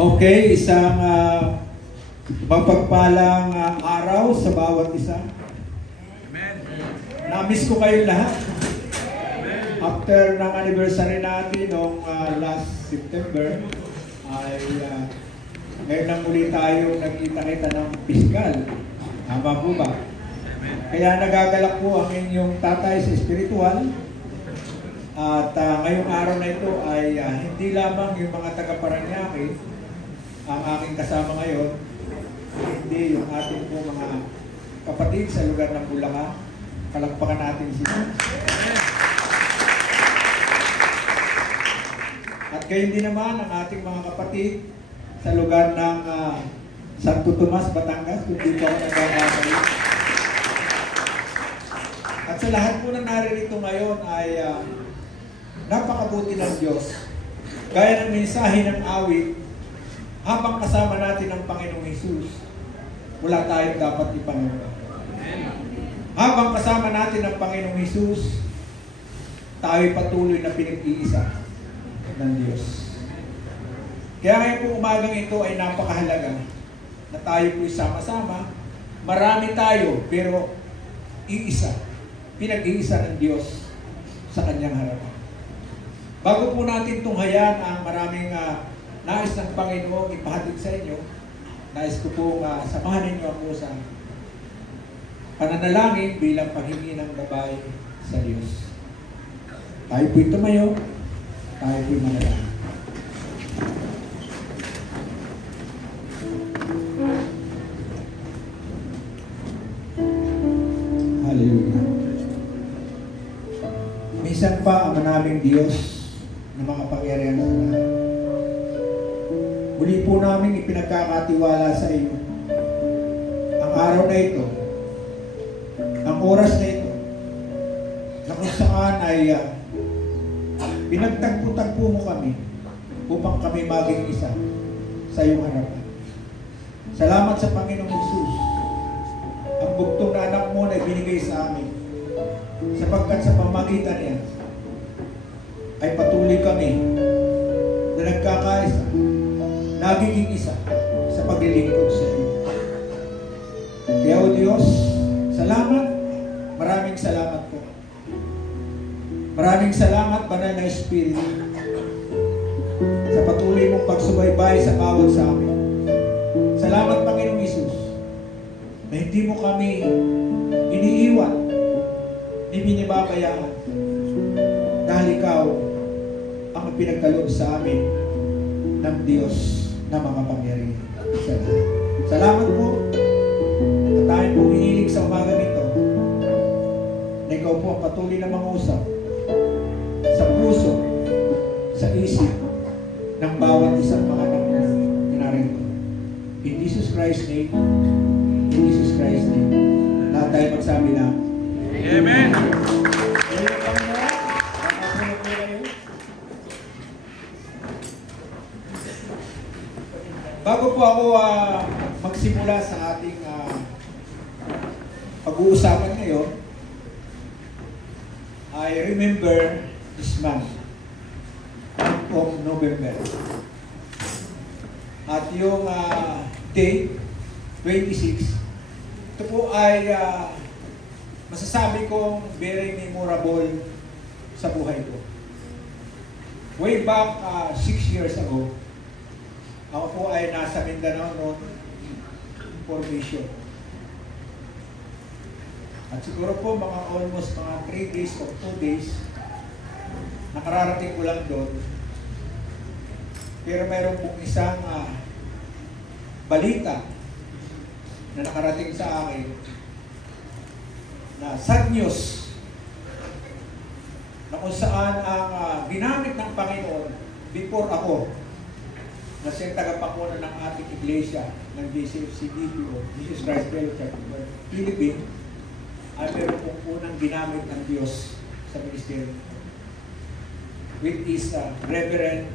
Okay, isang mapagpalang araw sa bawat isa. Amen. Na-miss ko kayo lahat. After ng anniversary natin noong last September, ay ngayon lang muli tayo nagkita-kita ng pisikal. Tama po ba? Kaya nagagalak po ang inyong tatay sa spiritual. At ngayong araw na ito ay hindi lamang yung mga taga-Paranaque ang aking kasama ngayon, hindi yung ating po mga kapatid sa lugar ng Bulacan. Palakpakan natin sila. At gayon din naman ang ating mga kapatid sa lugar ng Santo Tomas, Batangas, kung dito ako nagkakamali. At sa lahat po na naririto ngayon ay napakabuti ng Diyos. Gaya ng mensahe ng awit, habang kasama natin ang Panginoong Hesus, wala tayong dapat ipangawa. Habang kasama natin ang Panginoong Hesus, tayo'y patuloy na pinag-iisa ng Diyos. Kaya ngayon po umagang ito ay napakahalaga na tayo po'y sama-sama. Marami tayo, pero iisa. Pinag-iisa ng Diyos sa Kanyang harapan. Bago po natin tunghayan ang maraming nais ng Panginoon ipahatid sa inyo, nais ko po samahan ninyo ako sa pananalangin bilang paghingi ng gabay sa Diyos. Tayo po'y tumayo, tayo po'y manalangin. Hallelujah. Minsan pa ang manaming Diyos ng mga pangyarihan sa lahat. Muli po namin ipinagkakatiwala sa iyo ang araw na ito, ang oras na ito, na kung saan ay pinagtagpo-tagpo mo kami upang kami maging isa sa iyong harapan. Salamat sa Panginoong Hesus. Ang bugtong na anak mo na ibinigay sa amin, sapagkat sa pamagitan niya ay patuloy kami na nagkakaisa, nagiging isa sa paglilingkod sa iyo. Kaya o Diyos, salamat, maraming salamat po. Maraming salamat, Banal na Espiritu, sa patuloy mong pagsubaybay sa bawat sa amin. Salamat, Panginoong Hesus, na hindi mo kami iniiwan, hindi binibabayaan, dahil ikaw ang pinagkaloob sa amin ng Diyos na mga pangyarihan. Salamat po at tayo po hinilig sa umaga nito na ikaw po ang patuloy na mangusap sa puso, sa isip ng bawat isang mga narito. In Jesus Christ's name, in Jesus Christ's name, lahat tayo magsabi na Amen. Bago po ako magsimula sa ating pag-uusapan ngayon, I remember this month of November. At yung date, 26, ito po ay masasabi kong very memorable sa buhay ko. Way back 6 years ago, ako po ay nasa Mindanao noon for mission. At siguro po almost mga 3 days or 2 days, nakararating ko lang doon. Pero mayroon pong isang balita na nakarating sa akin na sad news na kung saan ang ginamit ng Panginoon before ako na siyang tagapanguna ng ating iglesia ng JCFC-DPO, Jesus Christ Fellowship Philippines, ay meron pong unang ginamit ng Diyos sa ministeryo, which is Reverend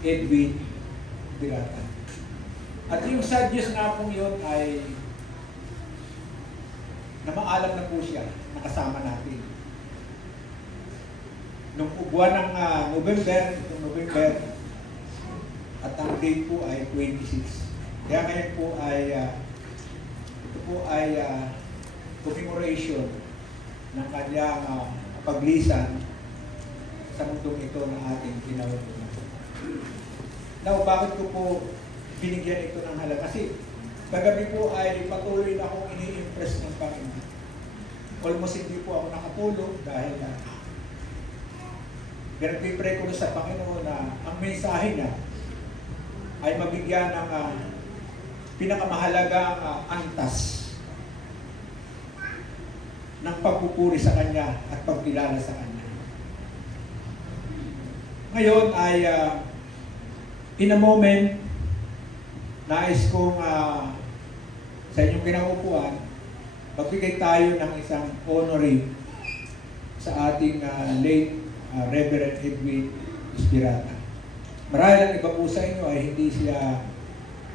Edwin Dirata. At yung sad news nga pong yun ay namaalam na po siya, nakasama natin. Nung buwan ng November, At ang date po ay 26. Kaya ngayon po ay ito po ay commemoration ng kanyang paglisan sa mundong ito na ating kinautulan. Now, bakit ko po binigyan ito ng halaga? Kasi kagabi po ay patuloy na akong ini-impress ng Panginoon. Almost hindi po ako nakatulog dahil pinag-pray ko sa Panginoon na ang mensahe niya ay mabigyan ng pinakamahalagang antas ng pagpupuri sa Kanya at pagkilala sa Kanya. Ngayon ay in a moment, nais kong sa inyong kinaupuan, magbigay tayo ng isang honorary sa ating late Reverend Edwin Espirata. Marahil ang iba po sa inyo ay hindi siya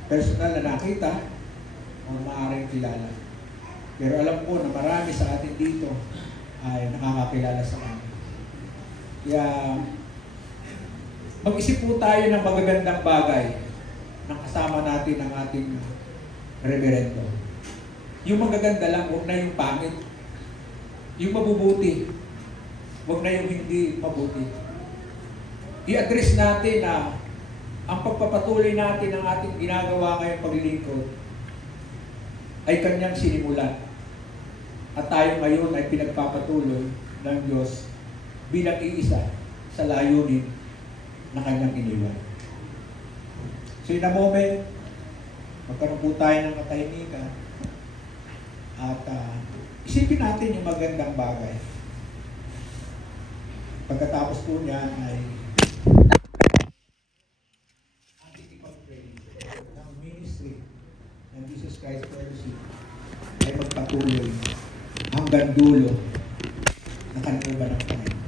personal na nakita o maaaring kilala. Pero alam ko na marami sa atin dito ay nakakakilala sa kanya. Kaya mag-isip po tayo ng magagandang bagay na kasama natin ang ating reverendo. Yung magaganda lang, huwag na yung pangit. Yung mabubuti, huwag na yung hindi mabuti. I-address natin na ang pagpapatuloy natin ng ating ginagawa ngayong paglilingkod ay kanyang sinimulan. At tayo ngayon ay pinagpapatuloy ng Diyos bilang iisa sa layunin na kanyang iniwan. So in a moment, magkaroon po tayo ng katahimikan at isipin natin yung magandang bagay. Pagkatapos po niyan ay ating ipag-pray ng ministry ng Jesus Christ Fellowship ay magpatuloy hanggang dulo na kanilban ng Panginoon.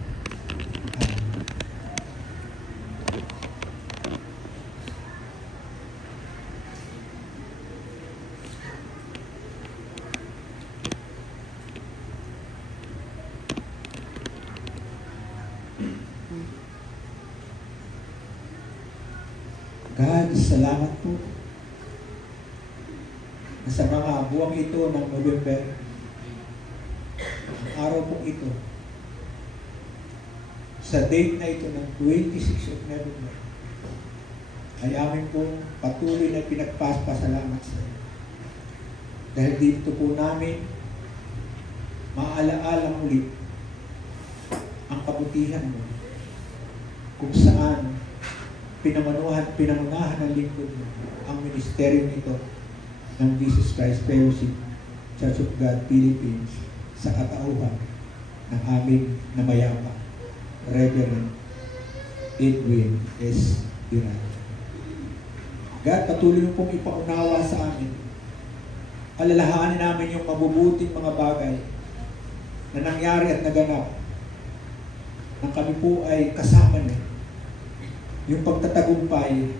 God, salamat po na sa mga buwang ito ng November, ang araw po ito, sa date na ito ng 26 of November, ay amin pong patuloy na pinagpapasalamat sa iyo. Dahil dito po namin maalaala ulit ang kabutihan mo kung saan pinangunahan ng lingkod mo ang ministeryo nito ng Jesus Christ Fellowship Church of God Philippines sa katauhan ng aming namayapa Reverend Edwin S. Espirata. God, patuloy mo pong ipaunawa sa amin. Alalahanin namin yung mabubuting mga bagay na nangyari at naganap nang kami po ay kasama niya. Yung pagtatagumpay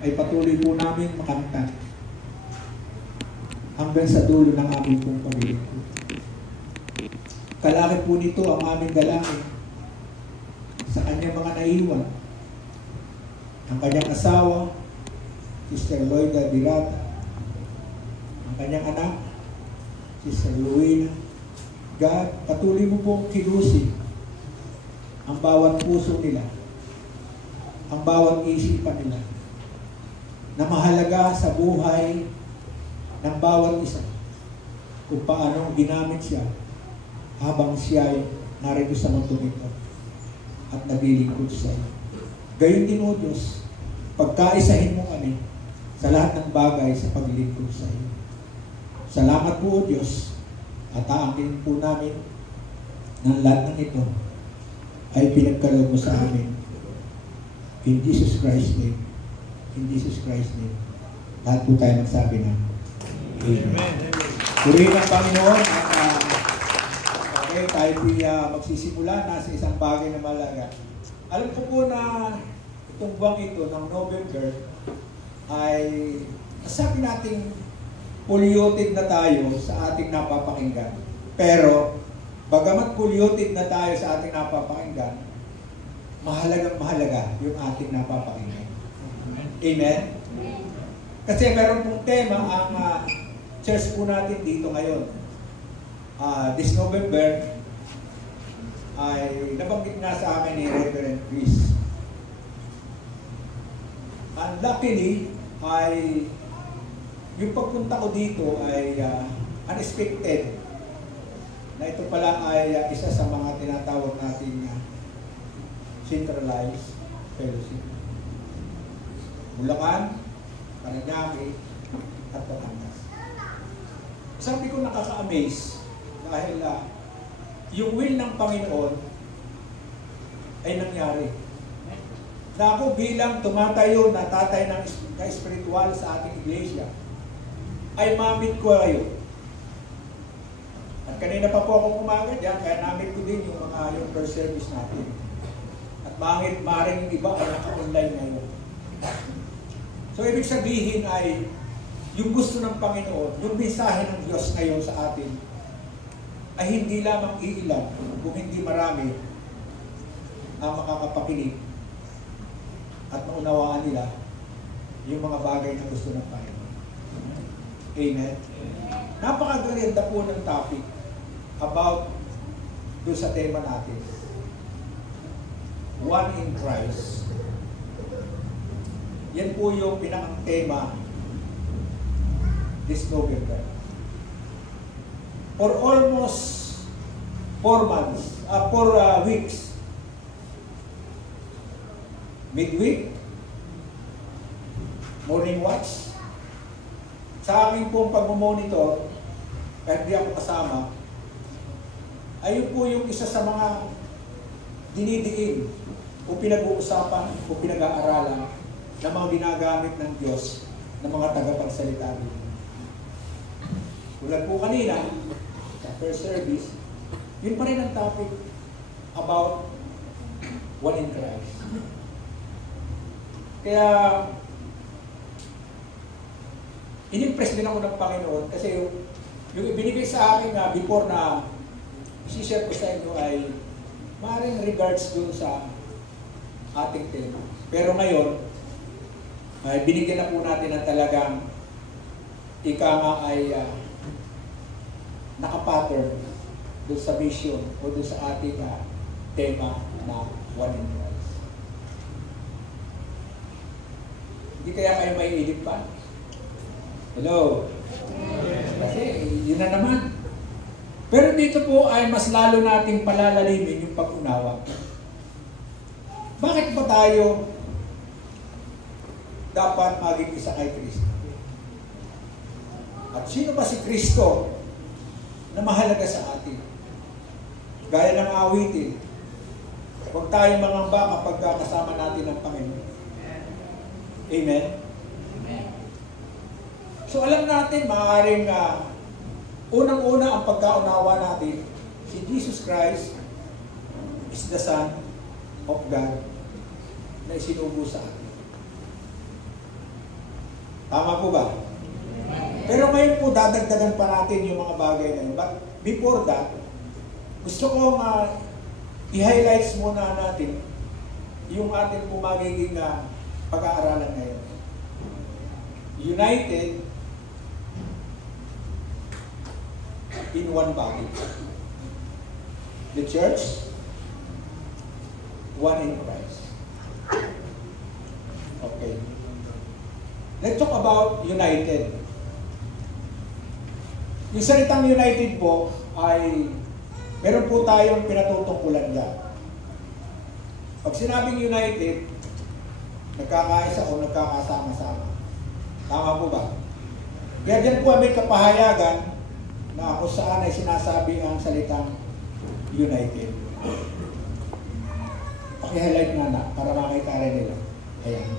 ay patuloy po namin makanta hanggang sa dulo ng aming pong paglilingkod. Kalaki po nito ang aming dalangin sa kanyang mga naiwan. Ang kanyang asawa, Sister Lloyda Birata, ang kanyang anak, Sister Luina. God, patuloy mo pong kilusin ang bawat puso nila, ang bawat isipan nila, na mahalaga sa buhay ng bawat isa kung paano ginamit siya habang siya ay narito sa mundo ito at naglilingkod sa iyo. Gayon din o Diyos, pagkaisahin mo kami sa lahat ng bagay sa paglilingkod sa iyo. Salamat po o Diyos, at aangkin po namin ng lahat ng ito ay pinagkaloob mo sa amin. In Jesus Christ's name. In Jesus Christ's name. Lahat po tayo magsabi na Amen. Purihin ang Panginoon at okay, tayo po magsisimula na sa isang bagay na malaga. Alam ko po na itong buwang ito ng November ay sabi nating polluted na tayo sa ating napapakinggan. Pero bagamat polluted na tayo sa ating napapakinggan, mahalagang mahalaga yung ating napapakinggan. Amen? Kasi meron pong tema ang church po natin dito ngayon. This November ay nabanggit na sa amin ni Reverend Chris. And luckily, ay yung pagpunta ko dito ay unexpected. Na ito pala ay isa sa mga tinatawag nating centralized fellowship. Bulacan, Paranaque, at Batangas. Sabi ko nakaka-amaze dahil yung will ng Panginoon ay nangyari. Na ako bilang tumatayo na tatay ng ka-espiritual sa ating iglesia, ay mamit ko kayo. At kanina pa po akong umaga dyan, kaya namit ko din yung first service natin. At maaaring yung iba ay naka-online ngayon. So, ibig sabihin ay yung gusto ng Panginoon, yung mensahe ng Diyos ngayon sa atin, ay hindi lamang iilan, kung hindi marami ang makakapakinig at maunawaan nila yung mga bagay na gusto ng Panginoon. Amen? Napakaganda po ng topic about doon sa tema natin. One in Christ. Yan po yung pinakang tema this November. For almost 4 weeks, midweek, morning watch, sa aking pong pag-monitor, kahit di ako kasama, ayun po yung isa sa mga dinidiin o pinag-uusapan o pinag-aaralan na mga ginagamit ng Diyos ng mga tagapagsalita dito. Tulad po kanina, sa first service, yun pa rin ang topic about one in Christ. Kaya, inimpress din ako ng Panginoon kasi yung ibinigay sa akin na before na isi-share ko sa inyo ay maaaring regards dun sa ating tema. Pero ngayon, ay binigyan na po natin ng talagang ika nga ay nakapattern doon sa mission o doon sa ating tema na one in Christ. Hindi kaya kayo may ilip pa? Hello? Kasi yun na naman. Pero dito po ay mas lalo nating palalalimin yung pag-unawa. Bakit ba tayo dapat maging isa kay Kristo? At sino ba si Kristo na mahalaga sa atin? Gaya ng awitin, huwag tayong mangamba kapag kasama natin ang Panginoon. Amen? Amen. So alam natin, maaaring unang-una ang pagkaunawa natin, si Jesus Christ is the Son of God na isinugo sa atin. Tama po ba? Pero ngayon po, dadagdagan pa natin yung mga bagay na yun. But before that, gusto ko i-highlights muna natin yung ating po magiging pag-aaralan ngayon. United in one body. The church, one in Christ. Okay. Let's talk about united. Yung salitang united po ay meron po tayong pinatutungkulan dyan. Pag sinabing united, nagkakaisa o nagkakasama-sama. Tama po ba? Kaya dyan po may kapahayagan na kung saan ay sinasabi ang salitang united. Paki-highlight na para makita rin nila. Ayan.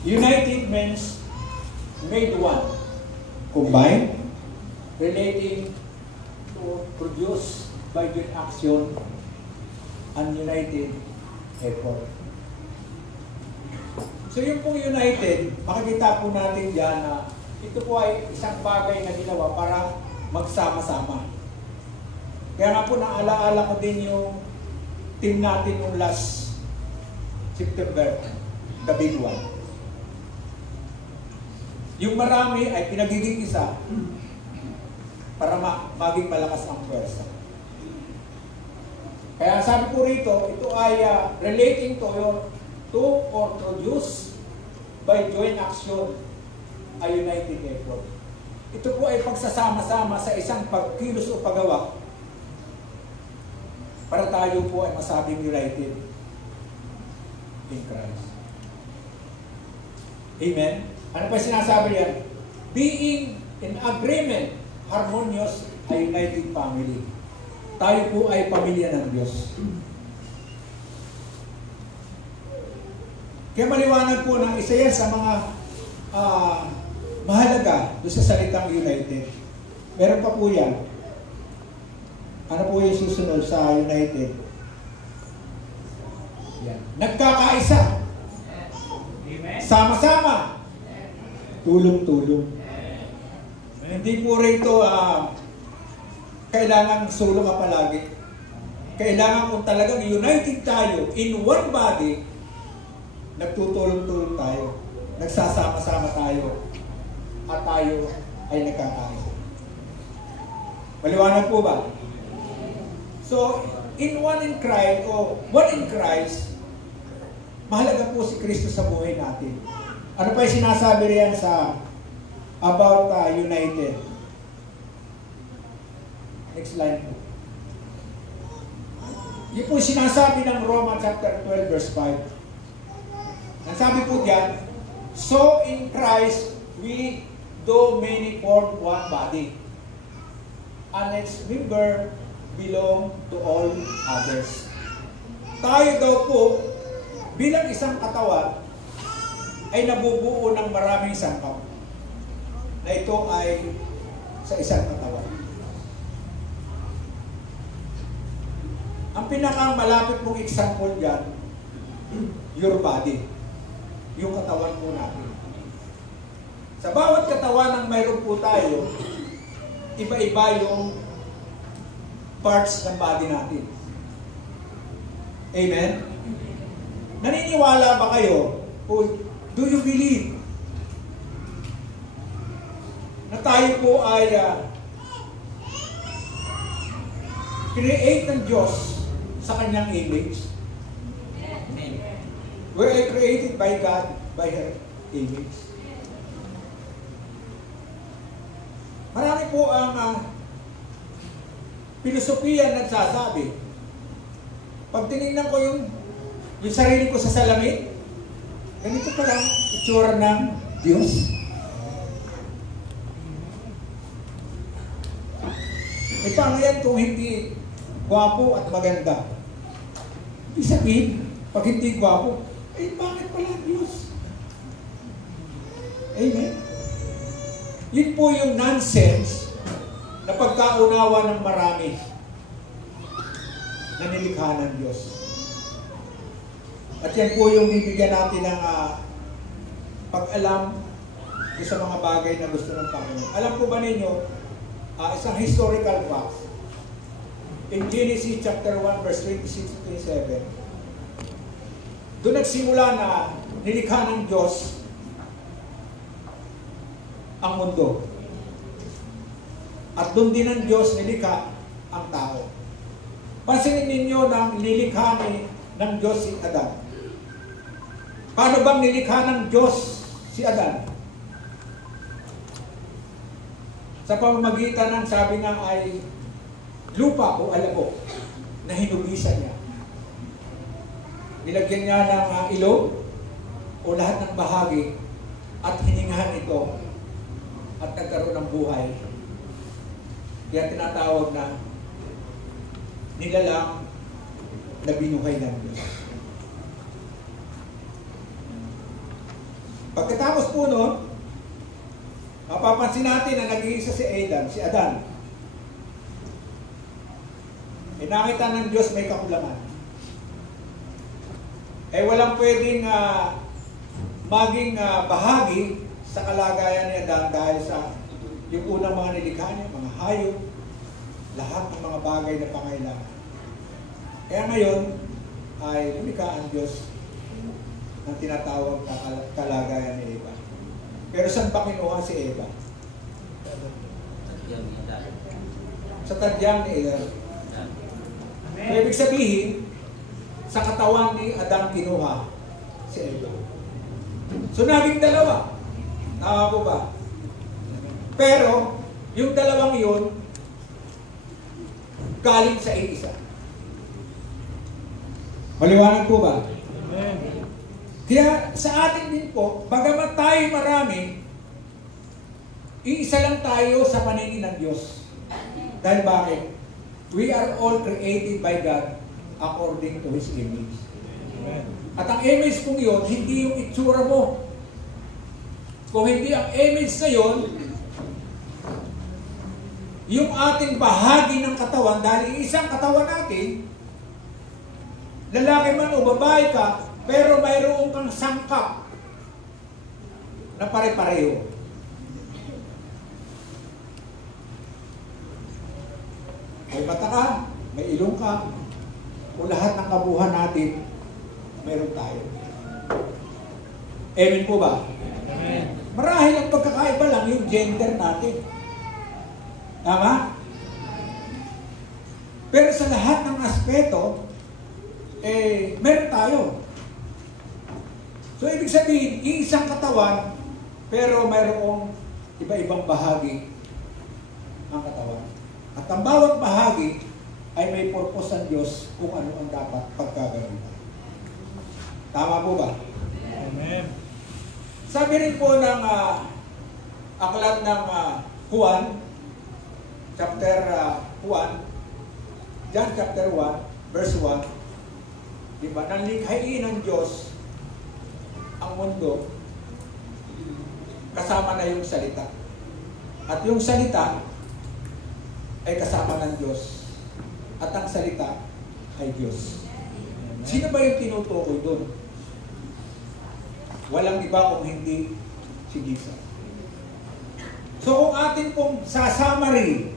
United means made one. Combined, relating to produce by joint action and united effort. So yung pong united, makikita po natin dyan na ito po ay isang bagay na ginawa para magsama-sama. Kaya nga po naalaala ko din yung team natin noong last September, the big one. Yung marami ay pinagiging isa para maging malakas ang pwersa. Kaya sabi ko rito, ito ay relating to or produce by joint action a united effort. Ito po ay pagsasama-sama sa isang pagkilos o paggawa para tayo po ay masabing united in Christ. Amen? Ano pa sinasabi yan? Being in agreement, harmonious, a united family. Tayo po ay pamilya ng Diyos. Kaya maliwanag po na isa yan sa mga mahalaga doon sa salitang united. Meron pa po yan. Ano po yung susunod sa united? Yan. Nagkakaisa. Sama-sama. Tulong-tulong. Hindi po rito kailangan solo ka palagi. Kailangan kung talagang united tayo in one body, nagtutulong-tulong tayo. Nagsasama-sama tayo. At tayo ay nagkakaisa. Maliwanag po ba? So, one in Christ, mahalaga po si Kristo sa buhay natin. Ano pa yung sinasabi riyan sa about united? Next line po. Yung po sinasabi ng Romans chapter 12 verse 5. Ang sabi po diyan, so in Christ we do many form one body, and its member belong to all others. Tayo daw po bilang isang katawan ay nabubuo ng maraming sangkap na ito ay sa isang katawan. Ang pinakamalapit mong example dyan, your body, yung katawan po natin. Sa bawat katawan ng mayroon po tayo, iba-iba yung parts ng body natin. Amen? Naniniwala ba kayo? O do you believe na tayo po ay create ng Diyos sa kanyang image? We are created by God by her image. Marami po ang filosofiya nagsasabi. Pag tinignan ko yung sarili ko sa salamin, ganito pa lang itsura ng Diyos. E paano yan kung hindi gwapo at maganda? Ibig sabihin, pag hindi gwapo, bakit pala Diyos? Amen? Yun po yung nonsense na pagkaunawa ng marami na nilikha ng Diyos. At yan po yung bibigyan natin ng pag-alam sa mga bagay na gusto ng Panginoon. Alam po ba ninyo, isang historical fact, in Genesis chapter 1 verse 26-27, doon nagsimula na nilikha ng Diyos ang mundo. At doon din ng Diyos nilikha ang tao. Pansinin ninyo nang nilikha ng Diyos si Adan. Paano bang nilikha ng Diyos si Adan? Sa pamamagitan ng sabi nga ay lupa o alabo na hinugisan niya. Nilagyan niya ng ilog o lahat ng bahagi at hiningahan ito at nagkaroon ng buhay. Kaya tinatawag na nilalang na binuhay ng Diyos. Pagkatapos po nun, mapapansin natin na nag-iisa si Adan. Nakita ng Diyos may kakulangan. Walang pwedeng maging bahagi sa kalagayan ni Adan dahil sa yung unang mga nilikha niya, mga hayop, lahat ng mga bagay na pangailangan. Kaya ngayon ay lumikha ang Diyos ng tinatawag na kalagayan ni Eva. Pero saan ba kinuha si Eva? Sa tadyang ni Eva. So, ibig sabihin, sa katawan ni Adam kinuha si Eva. So, naging dalawa. Tama po ba? Pero, yung dalawang yun, galing sa isa. Maliwanag po ba? Amen. Kaya sa atin din po, bagamat tayo marami, iisa lang tayo sa paningin ng Diyos. Dahil bakit? We are all created by God according to His image. Amen. At ang image kong yun, hindi yung itsura mo. Kung hindi ang image na yun, yung ating bahagi ng katawan, dahil isang katawan natin, lalaki man o babae ka, pero mayroon kang sangkap na pare-pareho. May mata ka, may ilong ka, o lahat ng kabuhan natin, mayroon tayo. Amen po ba? Amen. Marahil ang pagkakaiba lang yung gender natin. Tama? Pero sa lahat ng aspeto, meron tayo. So, ibig sabihin, isang katawan, pero mayroong iba-ibang bahagi ang katawan. At ang bawat bahagi ay may purpose ng Diyos kung ano ang dapat pagkagamitan. Tama po ba? Amen. Sabi rin po ng aklat ng Juan, chapter 1, John chapter 1, verse 1, diba? Nang likhain ng Diyos ang mundo, kasama na yung salita. At yung salita ay kasama ng Diyos. At ang salita ay Diyos. Sino ba yung tinutukoy doon? Walang iba kung hindi si Jesus. So kung atin pong sasamari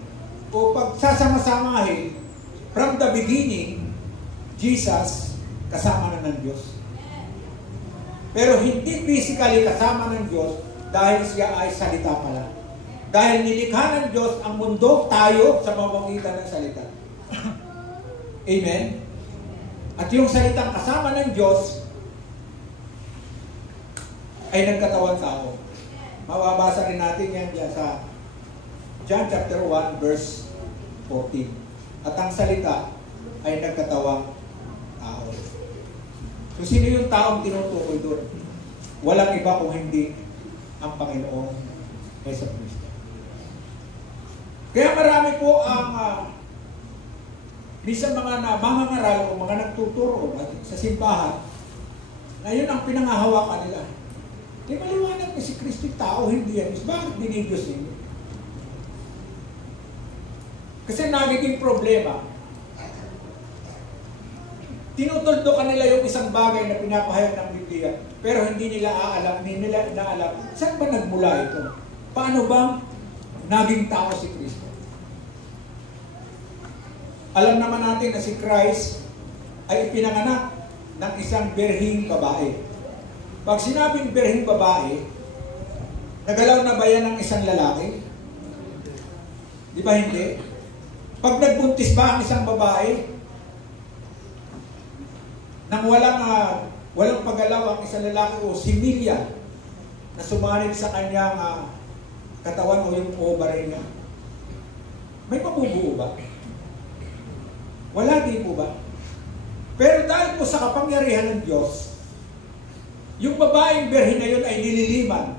o pagsasama-samahin, from the beginning, Jesus kasama na ng Diyos. Pero hindi physically kasama ng Diyos dahil siya ay salita pala. Dahil nilikha ng Diyos ang mundo, tayo sa pamamagitan ng salita. Amen? At yung salitang kasama ng Diyos ay nagkatawan tao. Mababasa rin natin yan dyan sa John chapter 1 verse 14. At ang salita ay nagkatawang tao. So sino yung taong tinutukoy doon? Walang iba kung hindi ang Panginoong Jesucristo. Kaya marami po ang minsan mga mangangaral o mga nagtuturo sa simbahan na yun ang pinangahawakan nila. Di maliwanag na si Kristo tao, hindi yan. Bakit dinidiyos ninyo? Kasi nagiging problema. Tinutuldo ka nila yung isang bagay na pinapahayag ng Biblia, pero hindi nila inaalam, saan ba nagmula ito? Paano bang naging tao si Kristo? Alam naman natin na si Christ ay ipinanganak ng isang birhing babae. Pag sinabing birhing babae, nagalaw na ba yan ng isang lalaki? Di ba hindi? Pag nagbuntis ba ang isang babae, nang walang paggalaw ang isang lalaki o similya na sumanib sa kanyang katawan o yung ovary niya, may mabubuo ba? Wala din po ba? Pero dahil po sa kapangyarihan ng Diyos, yung babaeng birhen na yun ay nililiman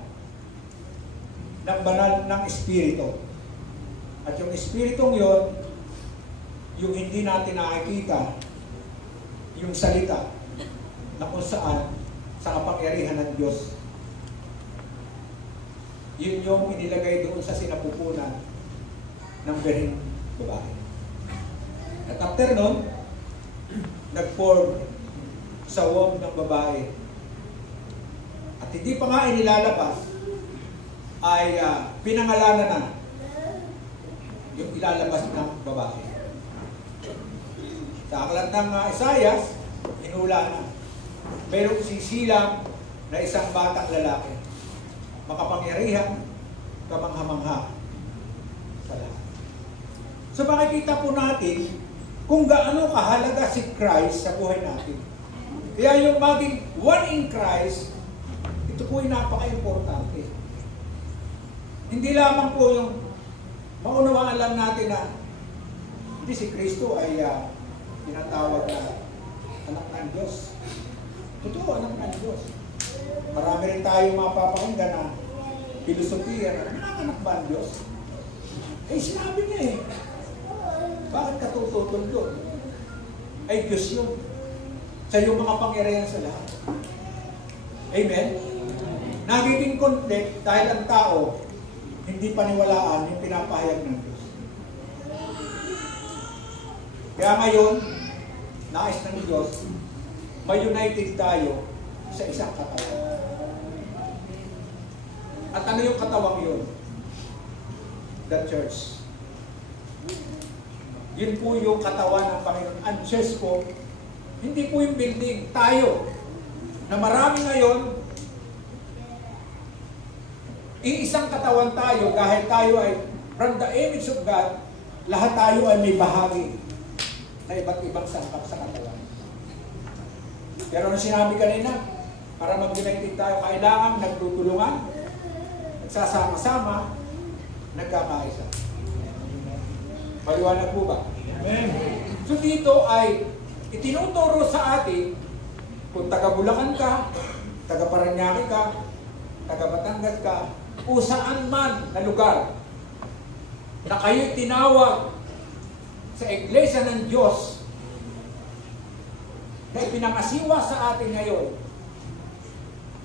ng banal ng Espiritu. At yung Espiritong yun, yung hindi natin nakikita, yung salita na kung saan sa kapangyarihan ng Diyos, yun yung inilagay doon sa sinapupunan ng birheng babae. At after nun, nag-form sa womb ng babae. At hindi pa nga inilalabas, ay pinangalanan na yung ilalabas ng babae. Sa aklat ng Isaias, hinula na. Mayroong sisilang na isang batang lalaki. makapangyarihan, kamangha-mangha sa lahat. So makikita po natin kung gaano kahalaga si Christ sa buhay natin. Kaya yung maging one in Christ, ito po ay napaka-importante. Hindi lamang po yung maunawaan lang natin na hindi si Kristo ay tinatawag na anak ng Diyos. Totoo, anak ng Diyos. Marami rin tayo mapapakinggan na filosofiya na anak ba ang Diyos? Eh, sinabi niya eh. Bakit ka tututol doon? Ay, Diyos yun. Sa iyong mga pangyarihan sa lahat. Amen? Nagiging conflict dahil ang tao hindi paniwalaan yung pinapahayag ng Diyos. Kaya ngayon, nais ng Diyos, may united tayo sa isang katawan. At ano yung katawang yun? The church. Yun po yung katawan ng Panginoon. Ang church po, hindi po yung building. Tayo, na marami ngayon, iisang katawan tayo dahil tayo ay from the image of God, lahat tayo ay may bahagi na iba't ibang sangkap sa katawan. Pero nung sinabi kanina, para mag-united tayo, kailangan nagtutulungan, nagsasama-sama, nagkakaisa. Maliwanag po ba? Amen. So dito ay itinuturo sa atin kung taga Bulacan ka, taga Parañaque ka, taga Batangas ka, o saan man na lugar na kayo tinawag sa Iglesia ng Diyos na ipinangasiwa sa atin ngayon,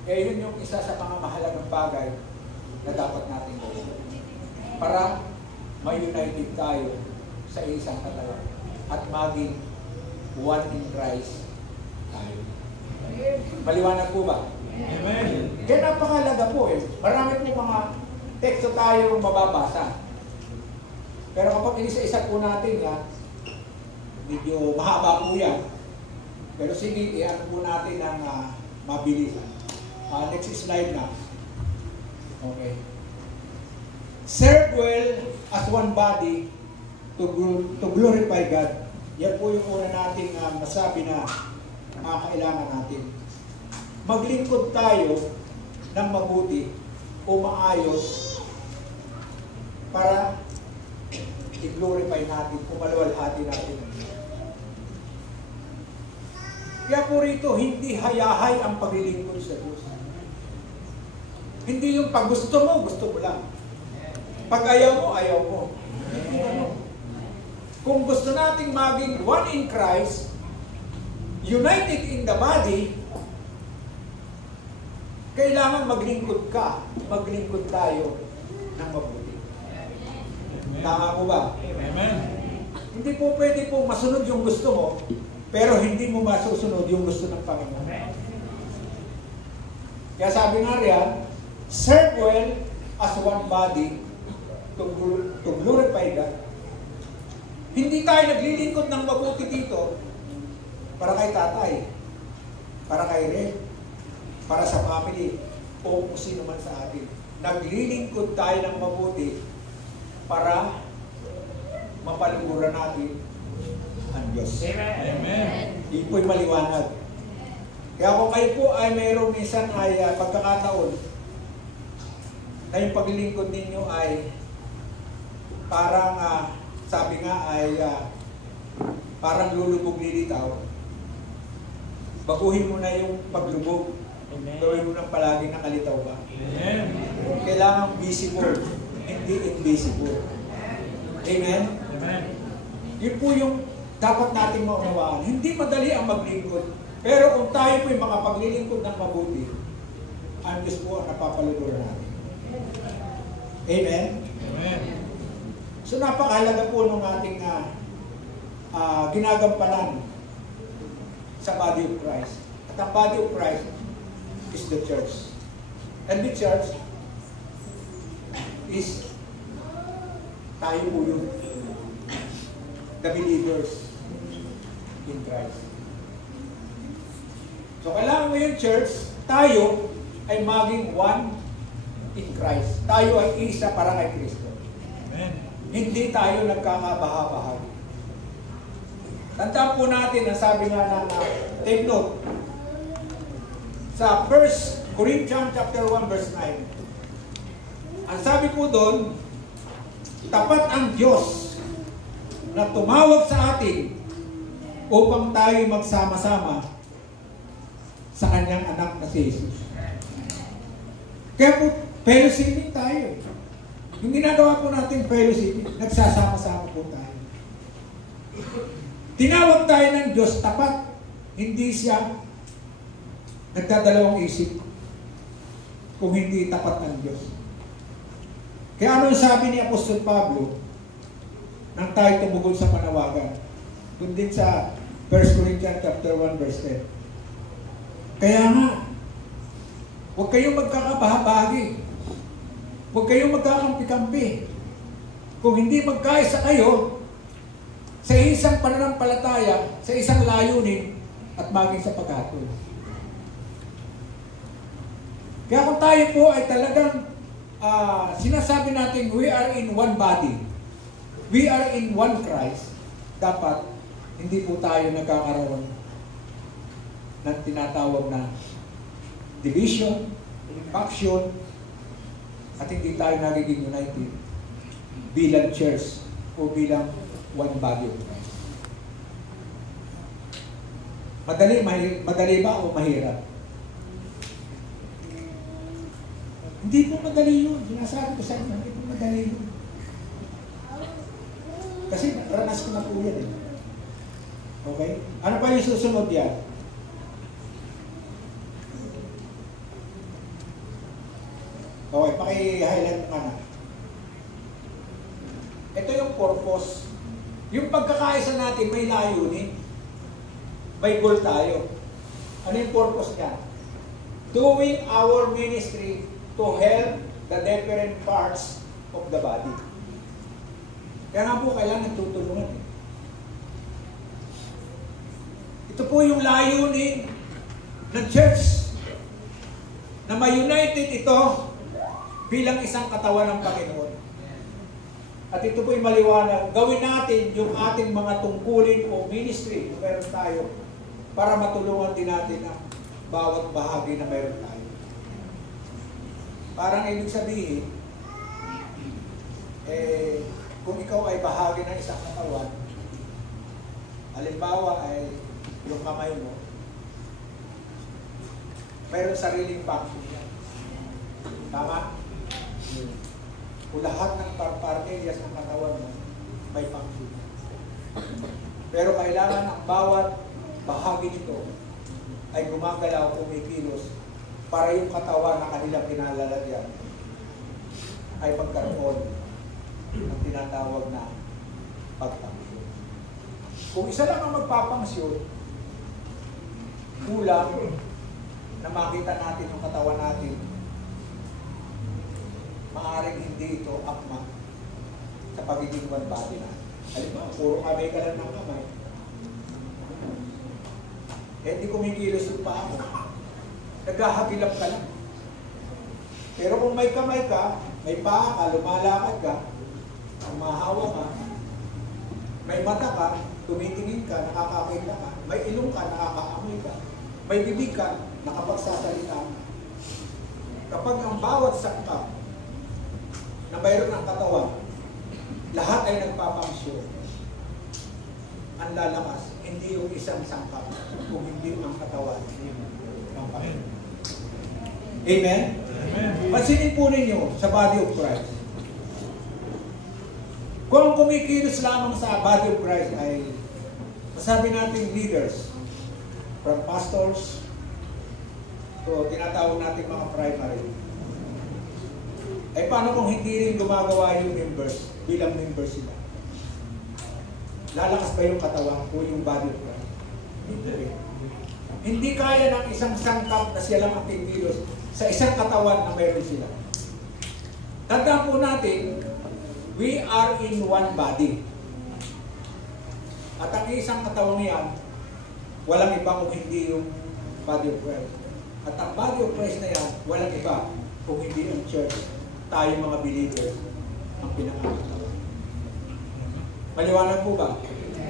eh yun yung isa sa mga mahalagang bagay na dapat natin gawin para ma-united tayo sa isang katawan at maging one in Christ tayo. Maliwanag po ba? Amen. Kaya napakalaga po eh. Marami po mga teksto tayo mababasa. Pero kapag isa-isa po natin medyo mahaba po yan. Pero sige, i-ano po natin ang mabilis. Next slide na. Okay. Serve well as one body to glorify God. Yan po yung una nating masabi na kailangan natin. Maglingkod tayo ng mabuti o maayos para i-glorify natin, kumalwalhati natin. Kaya po rito, hindi hayahay ang paglilingkod sa Diyos. Hindi yung pag gusto mo lang. Pag ayaw mo, ayaw mo. Kung gusto nating maging one in Christ, united in the body, kailangan maglingkod ka, maglingkod tayo ng mabuti. Tama mo ba? Amen. Hindi po pwede po masunod yung gusto mo, pero hindi mo masusunod yung gusto ng Panginoon. Kaya sabi nga riyan, serve well as one body to glorify God. Hindi tayo naglilingkod ng mabuti dito para kay tatay, para kay Red, para sa family, o kung sino man sa atin. Naglilingkod tayo ng mabuti para mapaluguran natin ang Diyos. Amen. Hindi po'y maliwanag. Kaya kung kayo po ay mayroong minsan ay pagkakataon na yung paglilingkod ninyo ay parang sabi nga ay parang lulubog lilitaw, baguhin mo na yung paglubog. Gawin mo ng palagi nakalitaw ka. Amen. Kailangan visible, hindi invisible. Amen? Amen. Yun po yung dapat nating maunawaan. Hindi madali ang maglingkod. Pero kung tayo po yung makapaglilingkod ng mabuti, ang Diyos po ang napapaluguran natin. Amen? Amen. So napakahalaga po nung ating ginagampanan sa body of Christ. At ang body of Christ is the church. And the church is tayo po yun. The believers in Christ. So kailangan mo yung church, tayo ay maging one in Christ. Tayo ay isa para kay Kristo. Amen. Hindi tayo nagkakabaha-bahagi. Tandaan po natin ang sabi nga ng take note sa 1 Corinthians chapter 1 verse 9. Ang sabi po doon, tapat ang Diyos na tumawag sa atin upang tayo magsama-sama sa kanyang anak na si Jesus. Kaya po, fellowshipping tayo. Yung ginagawa po natin fellowshipping, nagsasama-sama po tayo. Tinawag tayo ng Diyos tapat. Hindi siya nagdadalawang isip kung hindi tapat ng Diyos. Kaya ano sabi ni Apostol Pablo nang tayo tumugod sa panawagan? Kung din sa 1 Corinthians chapter 1 verse 10. Kaya nga, huwag kayong magkakabahabagi. Huwag kayong magkakampi-kampi. Kung hindi magkaisa kayo sa isang pananampalataya, sa isang layunin, at maging sa paghatol. Kaya kung tayo po ay talagang sinasabi natin, we are in one body. We are in one Christ. Dapat, hindi po tayo nagkakaroon ng tinatawag na division, faction, at hindi tayo nagiging united bilang church o bilang one body of Christ. Madali ba o mahirap? Hindi po madali yun. Sinasabi ko sa inyo, hindi po madali yun. Kasi ranas ko na po yan eh. Okay? Ano pa yung susunod yan? Okay, paki-highlight nga na. Ito yung purpose. Yung pagkakaisa natin, may layunin. May goal tayo. Ano yung purpose niya? Doing our ministry to help the different parts of the body. Kaya nga po, kailangan tutulungan. Ito po yung layunin ng church na ma-united ito bilang isang katawan ng Panginoon. At ito po yung maliwanag. Gawin natin yung ating mga tungkulin o ministry na meron tayo para matulungan din natin ang bawat bahagi na meron tayo. Parang ibig sabihin, kung ikaw ay bahagi ng isang katawan, halimbawa ay yung kamay mo, mayroon sariling function yan. Tama? Kung lahat ng parts ng katawan mo, may function. Pero kailangan ang bawat bahagi nito ay gumagalaw o kumikilos para yung katawan na kanilang pinalalagyan ay magkaroon ng tinatawag na pagpangsyon. Kung isa lang ang magpapangsyon, kulang na makita natin yung katawan natin, maaaring hindi ito akma sa pagiging one body natin. Halimbawa, puro kamay ka lang ng kamay. Hindi kumikilos yung paa mo. Naghahagilap ka lang. Pero kung may kamay ka, may paa ka, lumalakad ka, mahawa ka, may mata ka, tumitingin ka, nakakakita ka, may ilong ka, nakakaamoy ka, may bibig ka, nakapagsasalita ka. Kapag ang bawat sangkap na mayroon ng katawan, lahat ay nagpapangsyon. Ang lalakas, hindi yung isang sangkap, kung hindi ang katawan ng Panginoon. Amen? Amen. Pansinin po ninyo sa body of Christ. Kung kumikilos lamang sa body of Christ ay masabi natin leaders, from pastors to tinatawag natin mga primary. Ay paano kung hindi rin gumagawa yung members bilang members sila? Lalakas ba yung katawan o yung body of Christ? Hindi. Hindi kaya ng isang sangkap na siya lang ang kikilos sa isang katawan na mayroon sila. Tandaan po natin, we are in one body. At ang isang katawan niyan, walang iba kung hindi yung body of Christ. At ang body of Christ na yan, walang iba kung hindi ang church tayo mga believers ang pinakakatawan. Maliwanag po ba?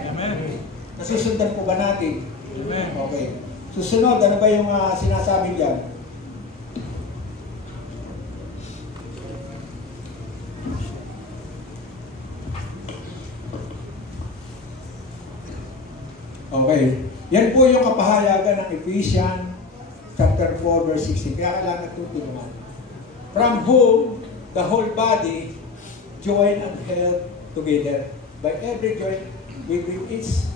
Amen. Nasusundan po ba natin? Amen. Okay. Susunod, ano ba yung sinasabi diyan? Okay. Yan po yung kapahayagan ng Ephesians chapter 4 verse 16. Kaya kailangan tutulungan. From whom the whole body join and held together by every joint with each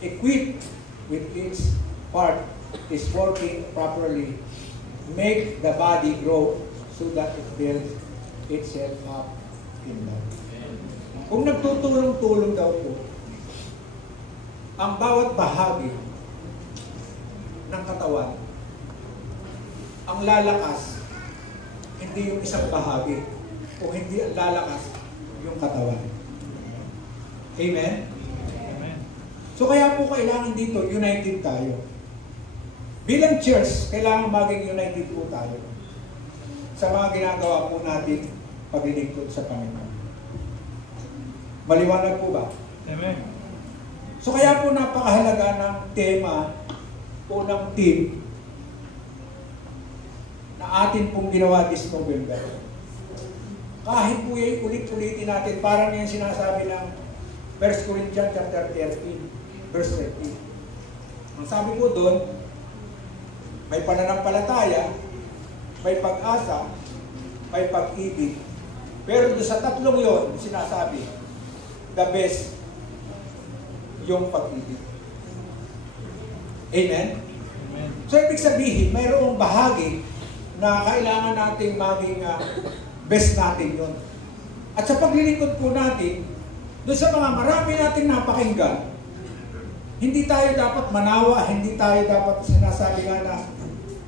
equipped with each part is working properly, make the body grow so that it builds itself up in love. Kung nagtutulong-tulong daw po, ang bawat bahagi ng katawan, ang lalakas, hindi yung isang bahagi, o hindi ang lalakas yung katawan. Amen? Amen. So kaya po kailangan dito, united tayo. Bilang church, kailangan maging united po tayo sa mga ginagawa po natin paglilingkod sa Panginoon. Maliwanag po ba? Amen. So kaya po napakahalaga ng tema o ng team na atin pong ginawa this November. Kahit po yung ulit-ulitin natin, parang yung sinasabi ng 1 Corinthians chapter 13, verse 13. Ang sabi po doon, may pananampalataya, may pag-asa, may pag-ibig. Pero doon sa tatlong yon, sinasabi, the best yung pag-ibig. Amen? Amen. So, ibig sabihin, mayroong bahagi na kailangan nating maging best natin yun. At sa paglilingkod po natin, doon sa mga marami nating napakinggan, hindi tayo dapat manawa, hindi tayo dapat sinasabi nga na,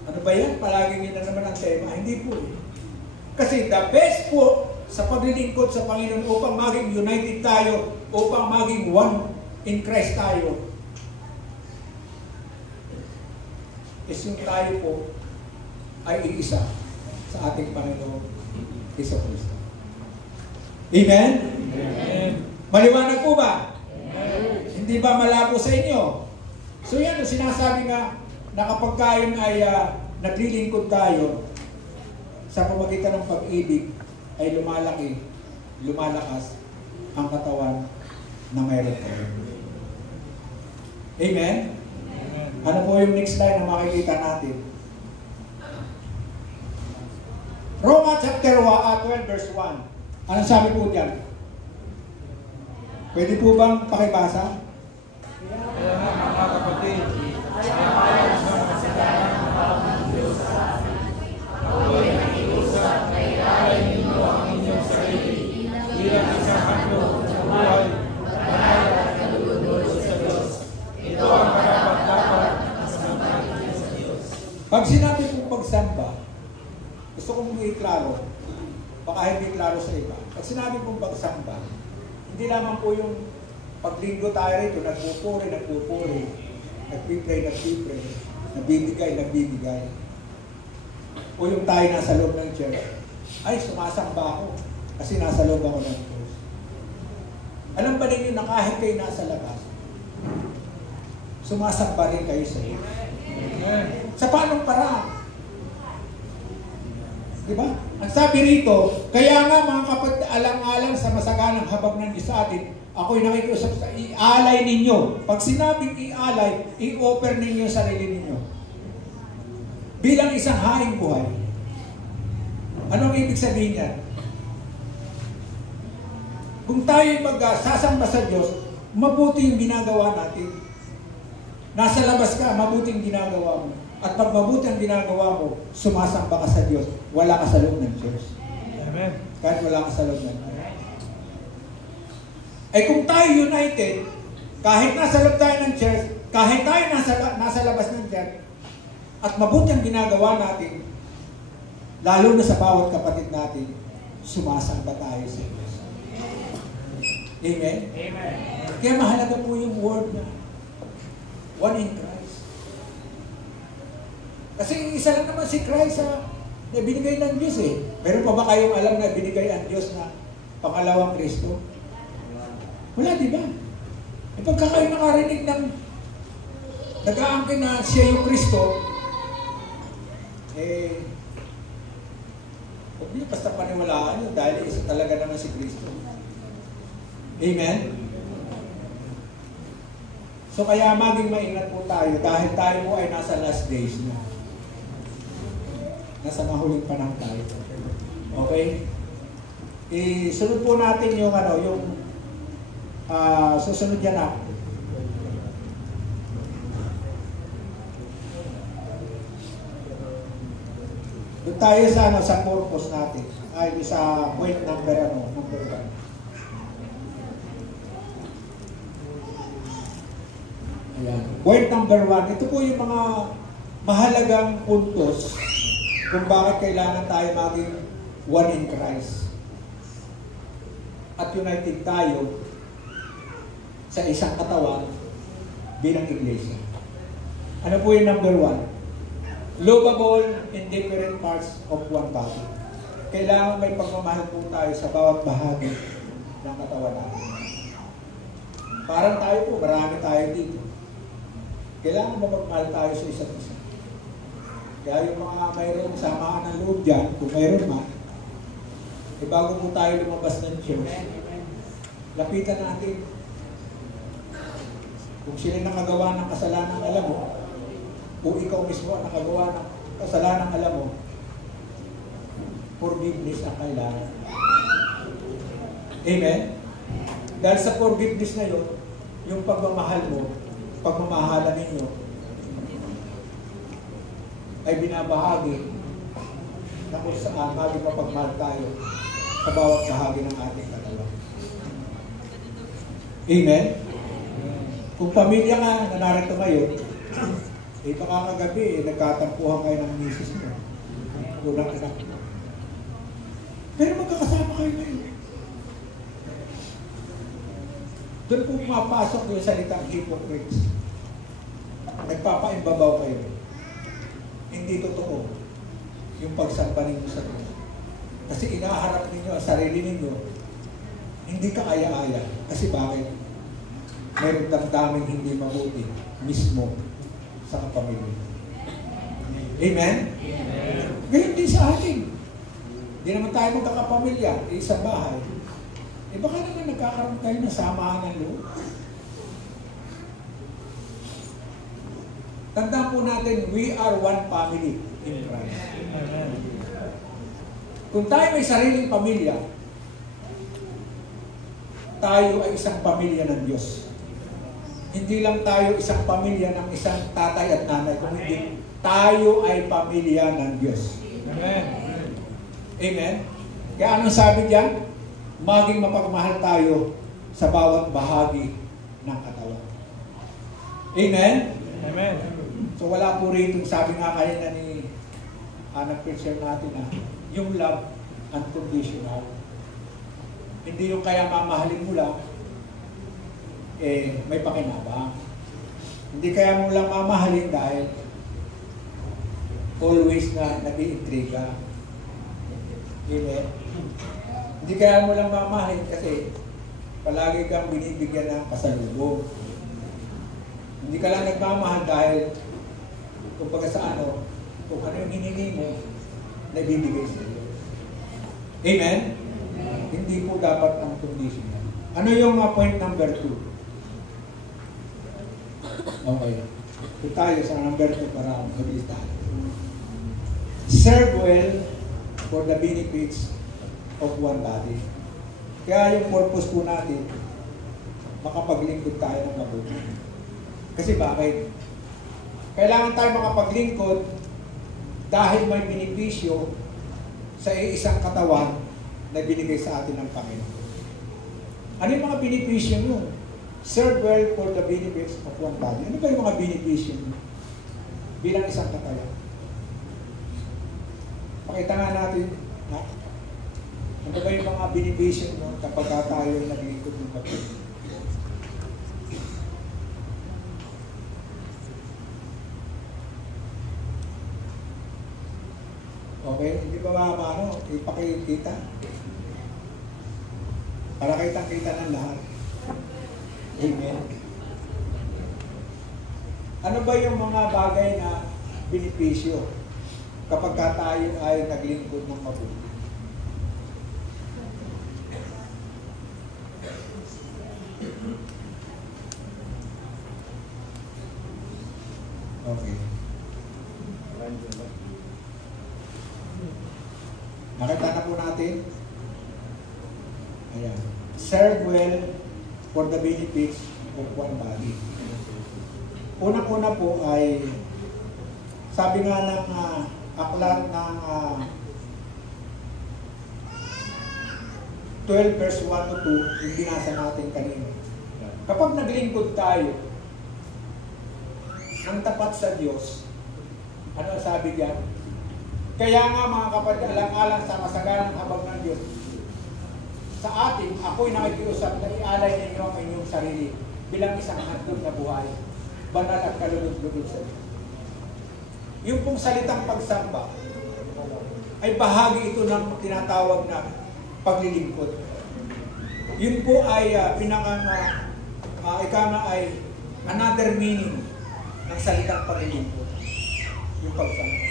ano ba yan? Palaging yun na naman ang tema. Hindi po. Kasi the best po sa paglilingkod sa Panginoon upang maging united tayo, upang maging one in Christ tayo, is yung tayo po ay iisa sa ating Panginoon Hesus Kristo. Amen? Amen. Maliwanag po ba? Amen. Hindi ba malabo sa inyo? So yan, sinasabi nga na kapag kayo ay naglilingkod tayo sa pamagitan ng pag-ibig ay lumalaki, lumalakas ang katawan na mayroon tayo. Amen? Amen. Ano po yung next line na makikita natin? Roma chapter 12 verse 1. Anong sabi po diyan? Pwede po bang pakibasa? Kaya nga mga kapatid, ako'y nakiusap na ialay ninyo ang inyong sarili bilang isang handog sa buhay, banal at kalugod sa Diyos. Ito ang karapat-dapat na sambahin sa Diyos. Pag sinabi pong pagsamba, gusto kong i-klaro, baka hindi klaro sa iba. Pag sinabi pong pagsamba, hindi lamang po yung paglinggo tayo rito, nagpupuri, nagpipray, nagbibigay. O yung tayo nasa loob ng church, ay sumasamba ako kasi nasa loob ako ng Diyos. Alam ba ninyo na kahit kayo nasa labas, sumasamba rin kayo sa Diyos? Sa paanong paraan? Diba? Ang sabi rito, kaya nga mga kapatid, alang-alang sa masaganang habag ng Diyos sa atin, ako'y nakikiusap sa ialay ninyo. Pag sinabing ialay, i-offer ninyo sarili ninyo. Bilang isang haing buhay. Anong ibig sabihin yan? Kung tayo'y magsasamba sa Diyos, mabuti yung ginagawa natin. Nasa labas ka, mabuti yung ginagawa mo. At pag mabuti ang ginagawa mo, sumasamba ka sa Diyos, wala ka sa loob ng Diyos. Amen. Kahit wala ka sa loob ng Diyos. Ay kung tayo united, kahit nasa loob tayo ng church, kahit tayo nasa labas ng church, at mabuti ang ginagawa natin, lalo na sa bawat kapatid natin, sumasamba tayo sa Diyos. Amen? Amen. Kaya mahalaga po yung word na one in Christ. Kasi isa lang naman si Christ Na binigay ng Diyos eh. Meron pa ba kayong alam na binigay ang Diyos na pangalawang Kristo? Wala, di ba? E pagka kayo nakarinig ng nag-aangkin na siya yung Kristo, huwag niyo basta paniwalaan nyo dahil isa talaga naman si Kristo. Amen? So kaya maging maingat po tayo dahil tayo po ay nasa last days na. Nasa mahuling panahon tayo. Okay? Isunod po natin yung susunod yan na. Doon tayo sa purpose natin. Ay, sa point number 1. Ayan. Point number 1. Ito po yung mga mahalagang puntos kung bakit kailangan tayo maging one in Christ. At united tayo sa isang katawan bilang iglesia. Ano po yung number 1? Lovable in different parts of one body. Kailangan may pagmamahal po tayo sa bawat bahagi ng katawan natin. Parang tayo po, marami tayo dito. Kailangan mapagmahal tayo sa isa't isa. Kaya yung mga mayroong samaan ng loob dyan, kung mayroon man, bago po tayo lumabas ng church, lapitan natin. Kung sila nakagawa ng kasalanan, alam mo, kung ikaw mismo ang nakagawa ng kasalanan, alam mo, forgiveness ang kailangan. Amen? Dahil sa forgiveness na yun, yung pagmamahal mo, pagmamahalan ninyo, ay binabahagi na kung saan maging mapagmahal tayo sa bawat bahagi ng ating katawan. Amen? Kung pamilya ka na narito ngayon, baka kagabi, nagkatampuhan kayo ng misis mo. Unang anak mo. Pero magkakasama kayo ngayon. Doon po pumapasok yung salitang hypocrites. Nagpapaimbabaw kayo. Hindi totoo yung pagsamba ninyo sa Diyos. Kasi inaharap ninyo ang sarili ninyo, hindi ka aya-aya. Kasi bakit? Mayroong damdaming hindi mabuti mismo sa kapamilya. Amen? Amen. Ngayon din sa atin. Hindi naman tayo magkakapamilya, isang bahay. Baka naman nagkakaroon tayo ng samahan ng loob. Tandaan po natin, we are one family in Christ. Amen. Kung tayo may sariling pamilya, tayo ay isang pamilya ng Diyos. Hindi lang tayo isang pamilya ng isang tatay at nanay, kundi tayo ay pamilya ng Diyos. Amen. Amen. Kaya anong sabi diyan? Maging mapagmahal tayo sa bawat bahagi ng katawan. Amen? Amen. So wala po rito, sabi nga kanina ni nag-preacher natin na yung love unconditional. Hindi yung kaya mamahalin mo lang, may pakinabang. Hindi kaya mo lang mamahalin dahil always na nag-iintriga. Amen? Hindi kaya mo lang mamahalin kasi palagi kang binibigyan ng pasalubong. Hindi ka lang nagmamahal dahil kung kung ano yung hiningi mo, nabibigay sa iyo. Amen? Hindi po dapat ang conditional. Ano yung point number 2? Okay. Ito tayo sa number 2 para mabilis tayo. Serve well for the benefits of one body. Kaya yung purpose po natin, makapaglingkod tayo ng mabuti. Kasi bakit? Kailangan tayo makapaglingkod dahil may benepisyo sa isang katawan na binigay sa atin ng Panginoon. Ano yung mga benepisyo nyo? Serve well for the benefits of one body. Ano ba yung mga benepisyo nyo? Bilang isang katawan. Pakita nga natin, ano ba yung mga benepisyo mo kapag tayo ay naglingkod ng Panginoon? Okay? Hindi ba ano, ipakikita? Para kitang-kita ng lahat. Amen. Ano ba yung mga bagay na benepisyo kapag tayo ay naglingkod ng mabuti? Okay. Nakita na po natin. Ayan. Serve well for the benefits of one body. Unang-una po ay sabi nga ng aklat ng 12 verse 1 to 2, yung binasa natin kanina. Kapag naglingkod tayo ng tapat sa Diyos, ano sabi diyan? Kaya nga mga kapatid, alang-alang sa masaganang habag ng Diyos, sa atin, ako'y nakikiusap na ialay ninyo ang inyong sarili bilang isang handog na buhay, banal at kalulod-lulod sa Diyos. Yung pong salitang pagsamba ay bahagi ito ng tinatawag na paglilingkod. Yun po ay ika nga ay another meaning ng salitang paglilingkod. Yung pagsamba.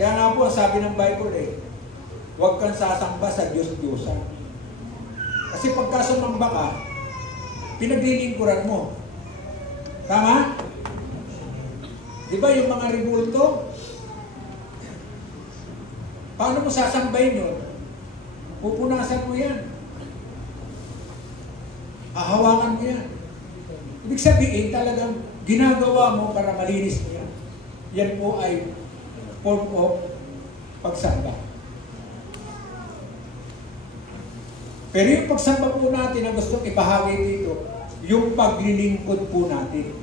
Kaya nga po, sabi ng Bible huwag kang sasamba sa Diyos-Diyosan. Kasi pagka sumamba ka, pinaglilingkuran mo. Tama? Di ba yung mga rebulto? Paano mo sasambahin yun? Pupunasan mo yan. Ahawakan mo yan. Ibig sabihin talagang ginagawa mo para malinis mo yan. Yan po ay form of pagsamba. Pero yung pagsamba po natin na gusto ibahagi dito, yung paglilingkod po natin.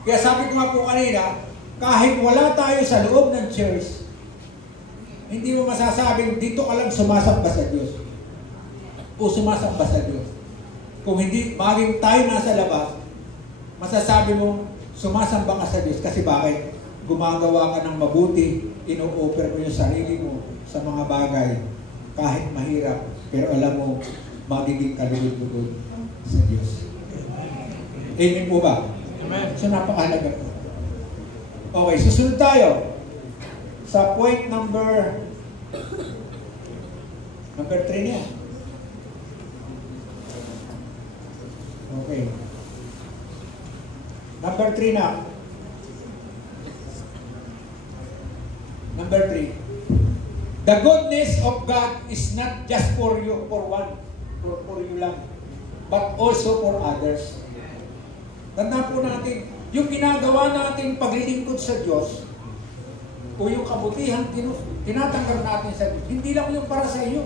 Kaya sabi ko nga po kanina, kahit wala tayo sa loob ng church, hindi mo masasabing dito ka lang sumasamba sa Diyos o sumasamba sa Diyos. Kung hindi, maging tayo nasa labas, masasabi mo sumasamba ka sa Diyos. Kasi bakit? Gumagawa ka ng mabuti, ino-offer mo yung sarili mo sa mga bagay kahit mahirap, pero alam mo, magiging kalulod-lugod sa Diyos. Amen po ba? Amen. So napakahalaga po. Okay, susunod tayo sa point number 3 niya. Okay. Number 3 na. Number 3. The goodness of God is not just for you, for you lang, but also for others. Tandaan po natin, yung ginagawa natin paglilingkod sa Diyos, o yung kabutihan tinatanggap natin sa Diyos, hindi lang yung para sa iyo,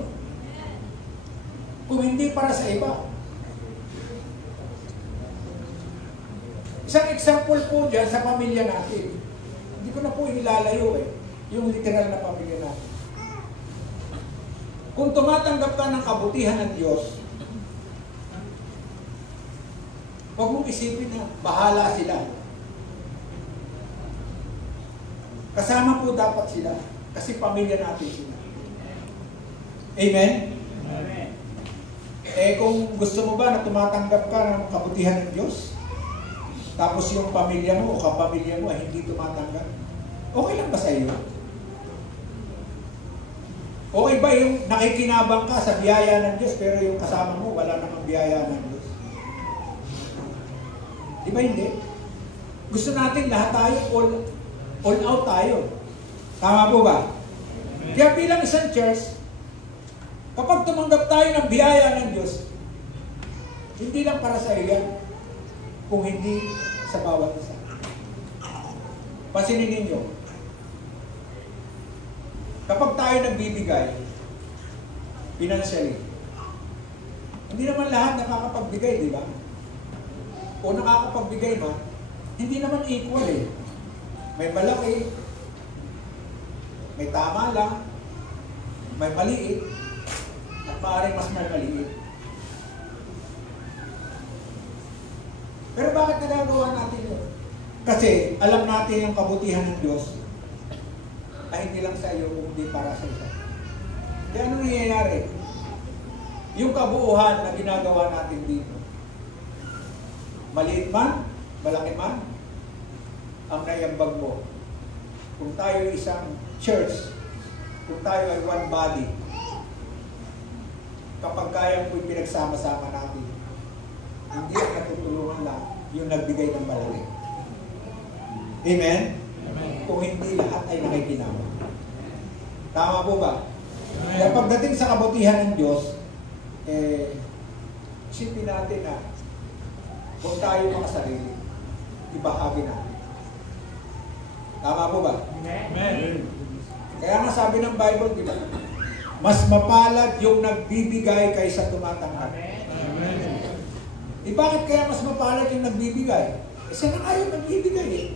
kung hindi para sa iba. Isang example po dyan sa pamilya natin. Hindi ko na po inilalayo yung literal na pamilya natin. Kung tumatanggap ka ng kabutihan ng Diyos, huwag mong isipin na bahala sila. Kasama po dapat sila kasi pamilya natin sila. Amen? Amen. Kung gusto mo ba na tumatanggap ka ng kabutihan ng Diyos, tapos yung pamilya mo o kapamilya mo ay hindi tumatanggap, okay lang ba sa iyo? Okay ba yung nakikinabang ka sa biyaya ng Diyos pero yung kasama mo wala namang biyaya ng Diyos? Di ba hindi? Gusto natin lahat tayo all out tayo. Tama po ba? Kaya bilang isang church, kapag tumanggap tayo ng biyaya ng Diyos, hindi lang para sa iyo, kung hindi sa bawat isa. Pansinin ninyo, kapag tayo nagbibigay, financially, hindi naman lahat nakakapagbigay, di ba? O nakakapagbigay ba? Hindi naman equal May malaki, may tama lang, may maliit, at maaaring mas may maliit. Pero bakit nagagawa natin yun? Kasi alam natin yung kabutihan ng Diyos ay hindi lang sa iyo, kundi para sa isa. Kaya ano nangyayari? Yung kabuuhan na ginagawa natin dito, maliit man, malaki man, ang naiambag mo. Kung tayo isang church, kung tayo ay one body, kapag kaya po pinagsama-sama natin, hindi ang natutulungan lang yung nagbigay ng malaki. Amen? Amen? Kung hindi lahat ay nakikinawa. Tama po ba? Amen. Kaya pagdating sa kabutihan ng Diyos, isipin natin na kung tayo mga sarili, ibahagi natin. Tama po ba? Amen. Kaya nga sabi ng Bible, di ba? Mas mapalad yung nagbibigay kaysa tumatanggap. Amen. Bakit kaya mas mapalad yung nagbibigay? Kasi na ayaw nagbibigay eh.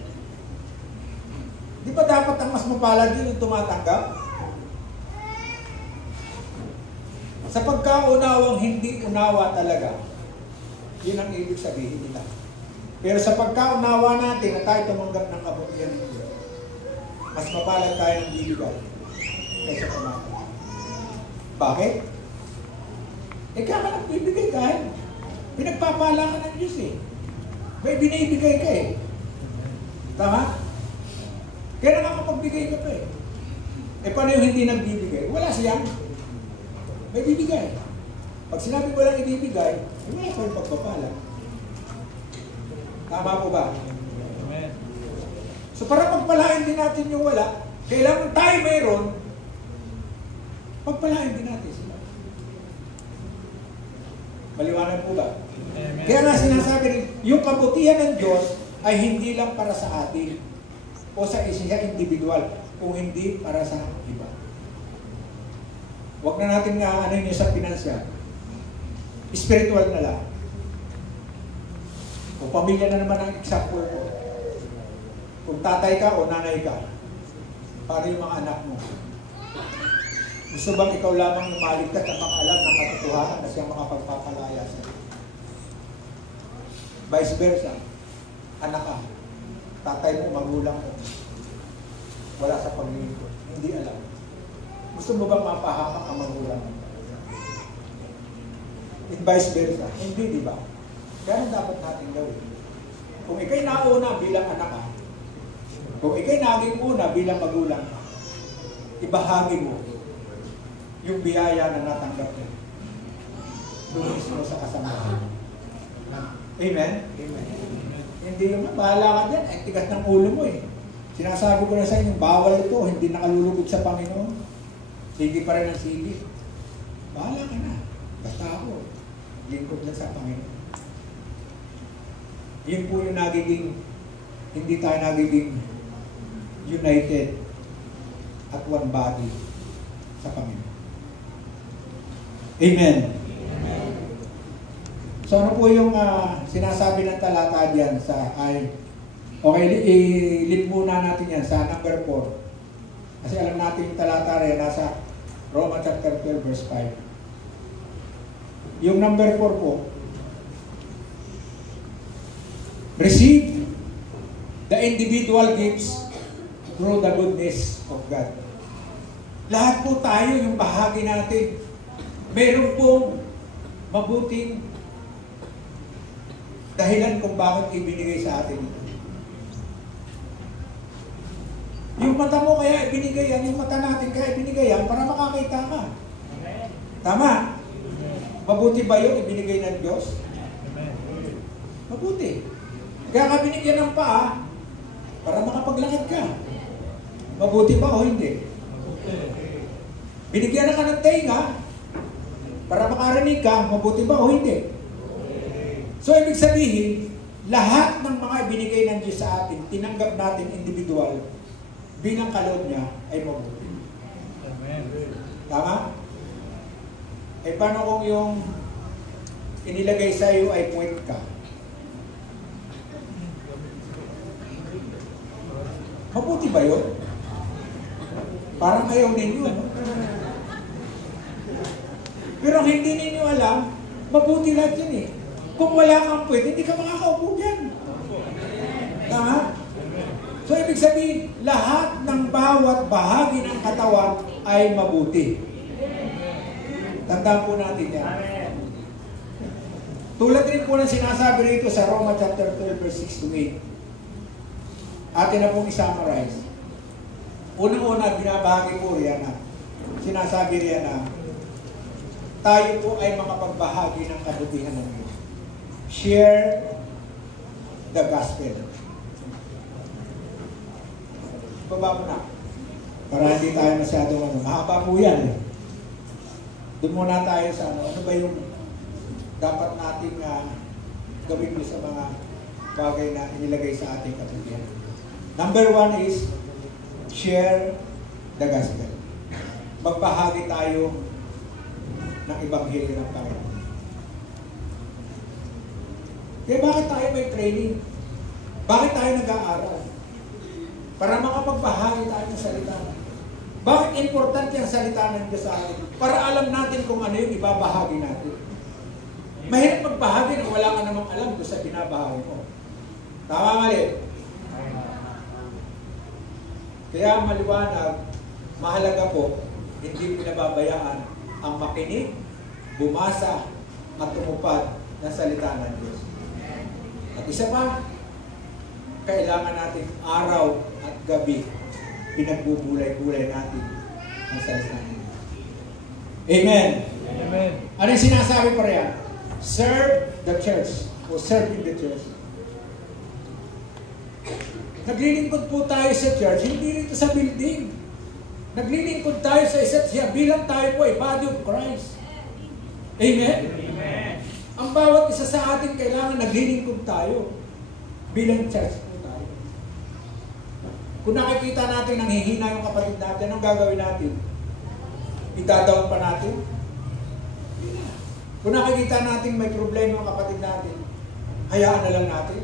Di ba dapat ang mas mapalad yung tumatanggap? Sa pagkaunawang hindi unawa talaga, yun ang ibig sabihin nila. Pero sa pagkaunawa natin na tayo tumanggap ng kabutihan ng Diyos, mas mapalad tayo ng bibigay kaysa tumatanggap. Bakit? Kaya ka nagbibigay kahit pinagpapala ka ng Diyos eh. May binibigay ka eh. Tama? Kaya nakakapagbigay ka pa eh. Paano yung hindi nagbibigay? Wala siyang. May bibigay. Pag sinabi ko lang ibibigay, wala ko yung pagpapala. Tama po ba? Amen. So para pagpalain din natin yung wala, kailangan tayo mayroon, pagpalain din natin sila. Maliwanag po ba? Amen. Kaya nga sinasabi rin, yung kabutihan ng Diyos ay hindi lang para sa atin o sa isa individual, kung hindi para sa iba. Huwag na natin nga ano yun sa pinansyal. Spiritual na lang. O pamilya na naman ang example ko. Kung tatay ka o nanay ka, para yung mga anak mo. Gusto bang ikaw lamang lumaligtas at makaalam ng katotohanan na siyang mga pagpapalaya sa iyo? Vice versa. Anak ka. Tatay mo, magulang mo. Wala sa paglilingkod. Hindi alam. Gusto mo bang mapahamak ang magulang mo? And vice versa. Hindi, di ba? Kaya dapat natin gawin. Kung ikay nauna bilang anak ka, kung ikay naging una bilang magulang ka, ibahagi mo yung biyaya na natanggap mo doon mismo sa kasamahan. Amen? Amen. Hindi yung bahala ka dyan, ay tigas ng ulo mo eh. Sinasabi ko na sa inyo, bawal ito, hindi nakalulugod sa Panginoon. Sige pa rin ang sige. Bahala ka na. Basta ako, lingkod lang sa Panginoon. Yun po yung nagiging, hindi tayo nagiging united at one body sa Panginoon. Amen. Amen. So ano po yung sinasabi ng talata diyan sa okay, i-lip muna natin yan sa number 4. Kasi alam natin yung talata rin nasa Romans chapter 12 verse 5. Yung number 4 po, receive the individual gifts through the goodness of God. Lahat po tayo, yung bahagi natin, meron pong mabuting dahilan kung bakit ibinigay sa atin ito. Yung mata mo kaya ibinigay yan, yung mata natin kaya ibinigay yan para makakita ka. Amen. Tama? Amen. Mabuti ba yung ibinigay ng Diyos? Amen. Mabuti. Kaya ka binigyan ng paa para makapaglakad ka. Mabuti ba o hindi? Mabuti. Binigyan na ka ng tenga para makarinig ka, mabuti ba o hindi? So, ibig sabihin, lahat ng mga ibinigay ng Diyos sa atin, tinanggap natin individual, bilang kaloob niya ay mabuti. Amen. Tama? Paano kung yung inilagay sa iyo ay puwet ka? Mabuti ba yun? Parang ayaw ninyo. Pero hindi ninyo alam, mabuti lahat yun eh. Kung wala kang puwet, hindi ka makakaupo dyan. Tama? So, ibig sabihin, lahat ng bawat bahagi ng katawan ay mabuti. Tandaan po natin yan. Tulad rin po ng sinasabi rito sa Roma chapter 12, verse 6 to 8. Atin na pong i-summarize. Unang-una, binabahagi po riyan na. Sinasabi riyan na, tayo po ay makapagbahagi ng kabutihan ng Diyos. Share the gospel. Baba mo na. Para hindi tayo masyadong mahaba po yan. Doon muna tayo sa ano ba yung dapat nating gawin mo sa mga bagay na inilagay sa ating kabutihan. Number 1 is share the gospel. Magbahagi tayo ng Ebanghelyo ng Panginoon. Kaya bakit tayo may training? Bakit tayo nag-aaral? Para makapagbahagi tayo ng salita. Bakit importante ang salita ng Diyos sa atin? Para alam natin kung ano yung ibabahagi natin. Mahirap magbahagi na wala ka namang alam doon sa binabahagi mo. Tama mali? Kaya maliwanag, mahalaga po, hindi pinababayaan ang makinig, bumasa, at tumupad ng salita ng Diyos. At isa pa, kailangan natin araw at gabi pinagbubulay-bulay natin ang salita ng Diyos. Amen. Amen. Ano yung sinasabi pa riyan? Serve the church o serve in the church. Naglilingkod po tayo sa church, hindi rito sa building. Naglilingkod tayo sa isa't siya bilang tayo po ay body of Christ. Amen? Amen. Ang bawat isa sa atin kailangan naglilingkod tayo bilang church po tayo. Kung nakikita natin nanghihina yung kapatid natin, anong gagawin natin? Idadaon pa natin? Kung nakikita natin may problema yung kapatid natin, hayaan na lang natin.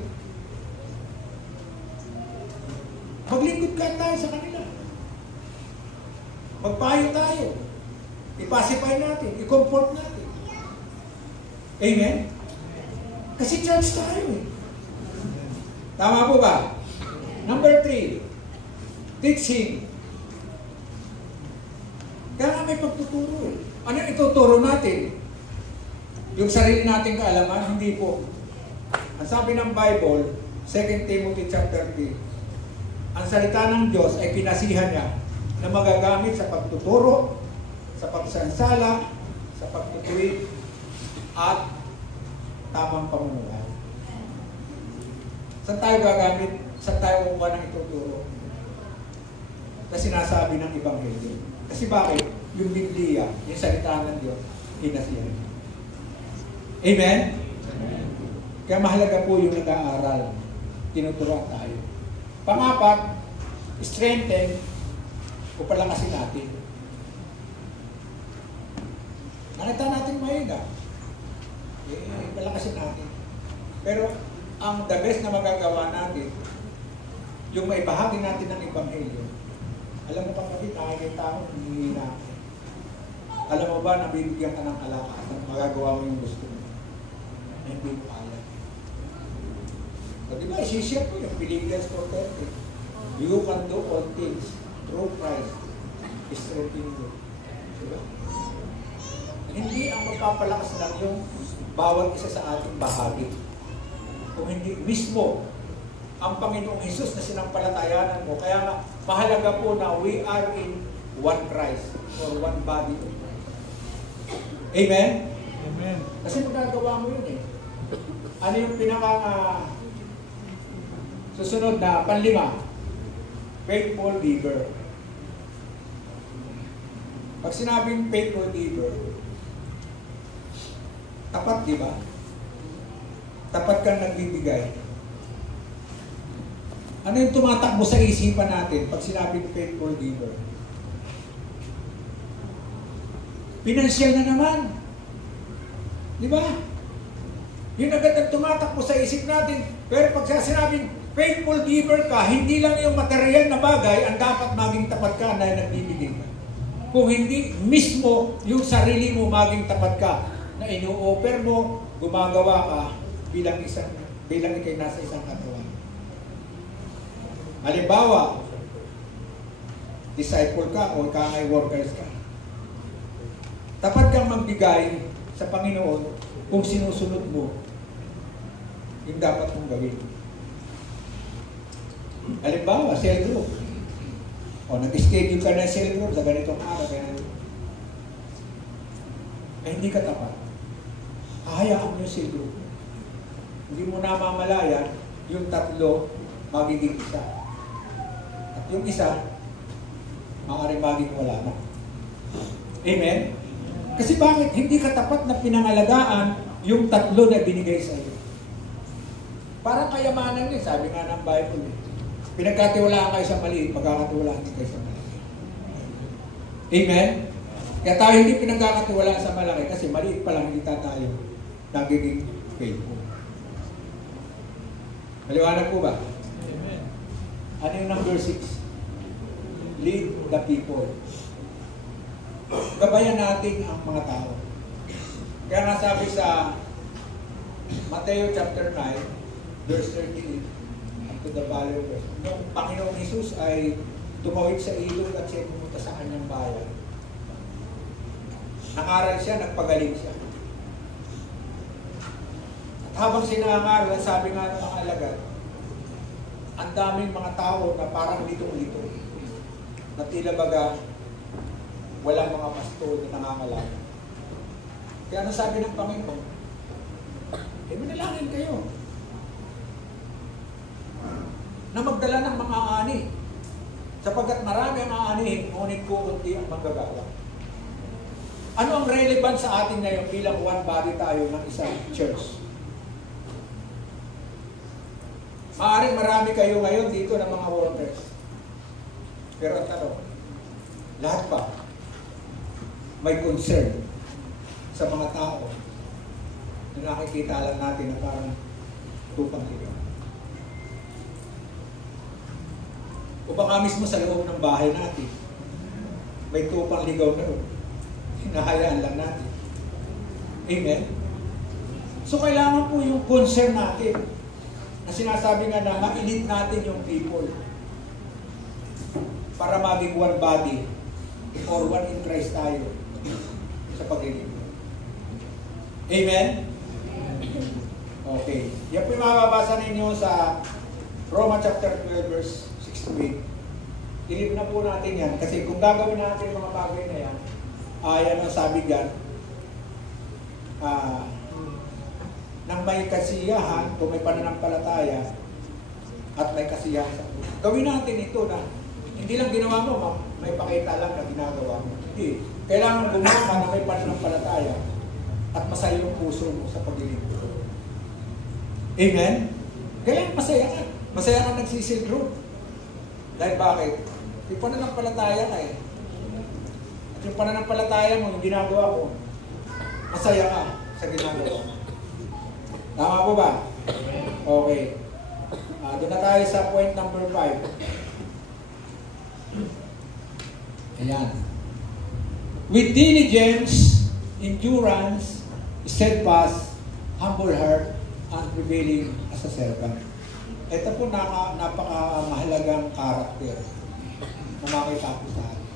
Maglingkod ka tayo sa kanila. Magpayo tayo. I-pacify natin. I-comfort natin. Amen? Kasi church tayo eh. Tama po ba? Number 3, teaching. Kaya nga may pagtuturo eh. Ano yung ituturo natin? Yung sarili nating kaalaman? Hindi po. Ang sabi ng Bible, 2 Timothy chapter 3, ang salita ng Diyos ay pinasihan niya na magagamit sa pagtuturo, sa pagsansala, sa pagtutuwid, at tamang pamumuhay. Saan tayo gagamit? Saan tayo kukuha ng ituturo? Sa sinasabi ng Ebanghelyo. Kasi bakit? Yung Biblia, yung salita ng Diyos, pinasihan niya. Amen? Amen? Kaya mahalaga po yung nag-aaral. Tinuturuan tayo. Pangapat, strengthen o palakasin natin. Nakita natin mahiga. Palakasin natin. Pero ang the best na magagawa natin, yung maibahagi natin ng Ebanghelyo. Alam mo kapatid, nakikita ko, humihina. Alam mo ba, nabibigyan ka ng alakas at magagawa mo yung gusto mo. Hindi mo alam. So, di ba, isishare ko yung Philippians 4:30. You can do all things through Christ is strengthening you. Diba? Hindi ang magpapalakas lang yung bawat isa sa ating bahagi. Kung hindi mismo ang Panginoong Hesus na sinampalatayanan mo. Kaya nga, mahalaga po na we are in one Christ or one body. Amen? Amen. Kasi magagawa mo yun eh. Ano yung susunod na panlima? Faithful giver. Pag sinabing faithful giver, tapat, di ba? Tapat kang nagbibigay. Ano yung tumatakbo sa isipan natin pag sinabing faithful giver? Pinansyal na naman. Di ba? Yun agad ang tumatakbo sa isip natin. Pero pag sinabing faithful giver ka, hindi lang yung material na bagay ang dapat maging tapat ka na nagbibigay ka. Kung hindi, mismo yung sarili mo maging tapat ka na inu-offer mo, gumagawa ka bilang ikay nasa isang katawan. Halimbawa, disciple ka o ikangay workers ka. Tapat kang magbigay sa Panginoon kung sinusunod mo yung dapat mong gawin. Halimbawa, cell group. O nag-schedule ka na cell group sa ganitong araw, kaya hindi ka tapat. Hahayaan mo yung cell group. Hindi mo namamalayan yung tatlo magiging isa. At yung isa, maaaring maging wala na. Amen? Kasi bakit? Hindi ka tapat na pinangalagaan yung tatlo na binigay sa iyo. Parang kayamanan yun, sabi nga ng Bible. Pinagkatiwalaan kayo sa maliit, magkakatiwalaan din kayo sa malaki. Amen? Kaya tayo hindi pinagkakatiwalaan sa malaki kasi maliit pa lang hindi tayo nagiging faithful. Maliwanag po ba? Amen. Ano yung number 6? Lead the people. Gabayan natin ang mga tao. Kaya nga sabi sa Mateo chapter 9, verse 13, to the valley of Rest. Nung Panginoong Hesus ay tumawid sa ilog at siya pumunta sa kanyang bayan. Nangaral siya, nagpagaling siya. At habang sinangaral, sabi nga ng mga alagad, ang daming mga tao na parang litong-lito. Na tila baga, walang mga pastol na nangangalan. Kaya ano sabi ng Panginoon? Manalangin kayo na magdala ng mga ani. Sapagkat marami ang aanihin, ngunit kukunti ang manggagawa. Ano ang relevant sa atin ngayon bilang one body tayo ng isang church? Maaaring marami kayo ngayon dito ng mga workers. Pero ang tanong, lahat ba may concern sa mga tao na nakikita lang natin na parang tupang ligaw? O baka mismo sa loob ng bahay natin, may tupang ligaw na rin. Hinahayaan lang natin. Amen? So kailangan po yung concern natin na sinasabi nga na ma-elite natin yung people para maging one body or one in Christ tayo sa paglilingkod. Amen? Okay. Yan po yung mababasa ninyo sa Roma chapter 12 verse 6-8. Ilip na po natin yan. Kasi kung gagawin natin mga bagay na yan, yan ang sabi dyan, nang may kasiyahan, kung may pananampalataya, at may kasiyahan sa puso. Gawin natin ito na hindi lang ginawa mo, may pakita lang na ginagawa mo. Hindi. Kailangan gumawa ka na may pananampalataya at masaya yung puso mo sa paglilingkod. Amen? Kailangan masaya ka. Masaya ka nagsisil group. Dahil bakit? Yung pananampalataya ka eh. At yung pananampalataya mo, yung ginagawa mo, masaya ka sa ginagawa mo. Tama po ba? Okay. Doon na tayo sa point number 5. Ayan. With diligence, endurance, steadfast, humble heart, and prevailing as a servant. Ito po napakamahalagang karakter na makita po sa atin.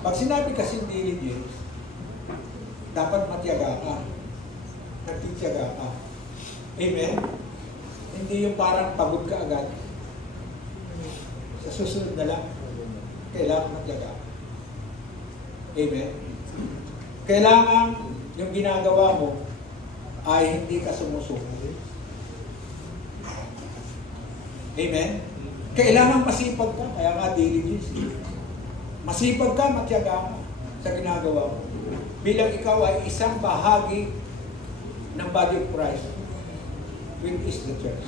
Pag sinabi kasi diligence, dapat matiyaga ka. Nagtitiyaga ka. Amen? Hindi yung parang pagod ka agad. Sa susunod na lang, kailangan matiyaga. Amen? Kailangan yung ginagawa mo ay hindi ka sumusuko. Amen? Kailangan masipag ka, kaya nga diligence. Masipag ka, matiyaga ka sa ginagawa mo. Bilang ikaw ay isang bahagi ng body of Christ, which is the church.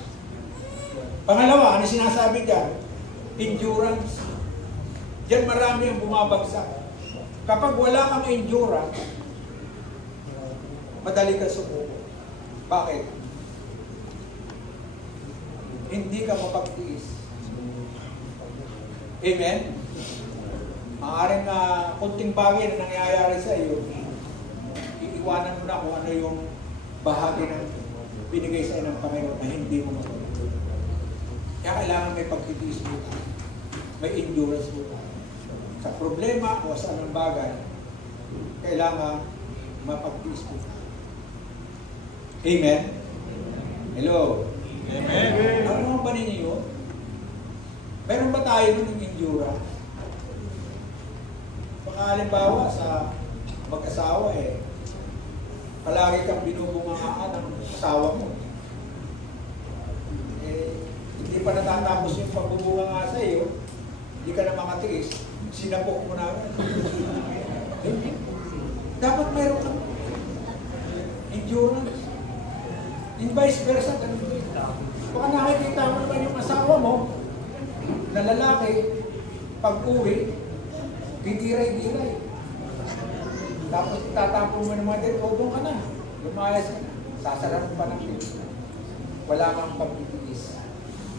Pangalawa, ano sinasabi dyan? Endurance. Diyan marami ang bumabagsak. Kapag wala kang endurance, madali ka sumuko. Bakit? Hindi ka mapagtiis. Amen? Maaaring kunting bagay na nangyayari sa iyo, iiwanan mo na kung ano yung bahagi ng binigay sa iyo ng Panginoon na hindi mo matutunan. Kaya kailangan may pagtitiis mo tayo. May endurance mo tayo. Sa problema o sa anong bagay, kailangan mapagtiis mo tayo. Amen? Hello? Amen. Ano ba ninyo? Meron ba tayo ng endurance? Baka halimbawa sa mag-asawa palagi kang binubungangaan ng asawa mo. Hindi pa natatapos yung pagbubunganga sa iyo, hindi ka na makatiis, sinapok mo na. Dapat mayroon kang endurance. In vice versa, ganun din. Baka nakikita mo naman yung asawa mo, na lalaki, pag-uwi, gigiray-giray. Tapos tatapon mo naman din, doon ka na. Lumayas ka na. Sasarap pa ng tiis. Wala kang pagtitiis.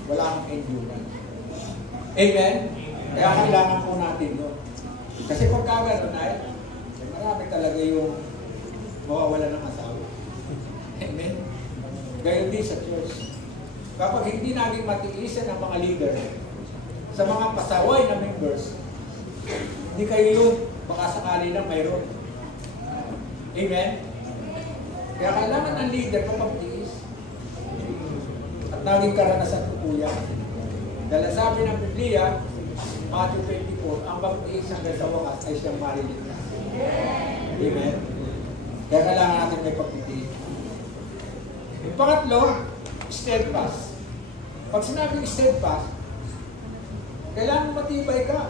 Wala kang endurance. Amen? Kaya kailangan po natin yun. Kasi pagka gano'n ay, marami talaga yung mawawala ng asawa. Amen? Gayon din sa church. Kapag hindi naging matiisan ng mga leader, sa mga pasaway na members, hindi kayo yun, baka sakali na mayroon. Amen? Kaya kailangan ng leader kapag-tiis. At naging karanasan ko po yan. Dahil sabi ng Biblia, Matthew 24, ang pag-tiis hanggang sa wakas ay siyang mariligtas. Amen? Kaya kailangan natin may pag-tiis. Yung pangatlo, steadfast. Pag sinabing steadfast, kailangan matibay ka.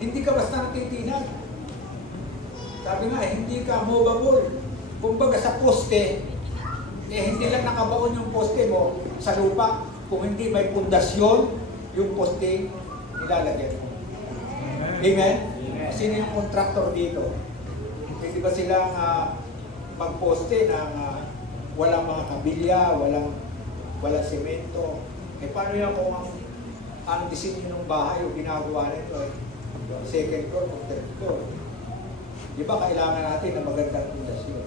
Hindi ka basta natitinag. Sabi nga, hindi ka movable. Kumbaga sa poste, hindi lang nakabaon yung poste mo sa lupa. Kung hindi may pundasyon, yung poste, nilalagyan mo. Amen? Sino yung contractor dito? Hindi ba silang magposte ng walang mga kabilya, walang semento? Paano yan kung ang disenyo ng bahay o ginagawa nito second floor o third floor? Di ba kailangan natin ng magandang pundasyon?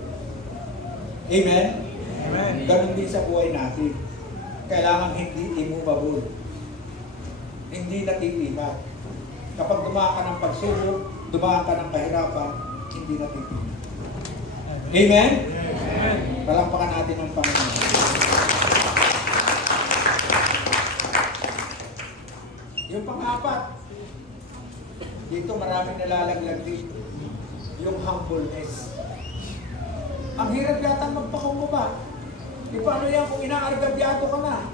Amen? Amen. Ganun din sa buhay natin. Kailangan hindi immovable. Hindi natitinag. Kapag dumaan ka ng pagsubok, dumaan ka ng kahirapan, hindi natitinag. Amen? Amen. Palampakan natin ang Panginoon. Yung pang-apat, dito maraming nalalaglag dito. Yung humbleness. Ang hirap yata magpakumbaba. Di paano yan kung inaargabyado ka na?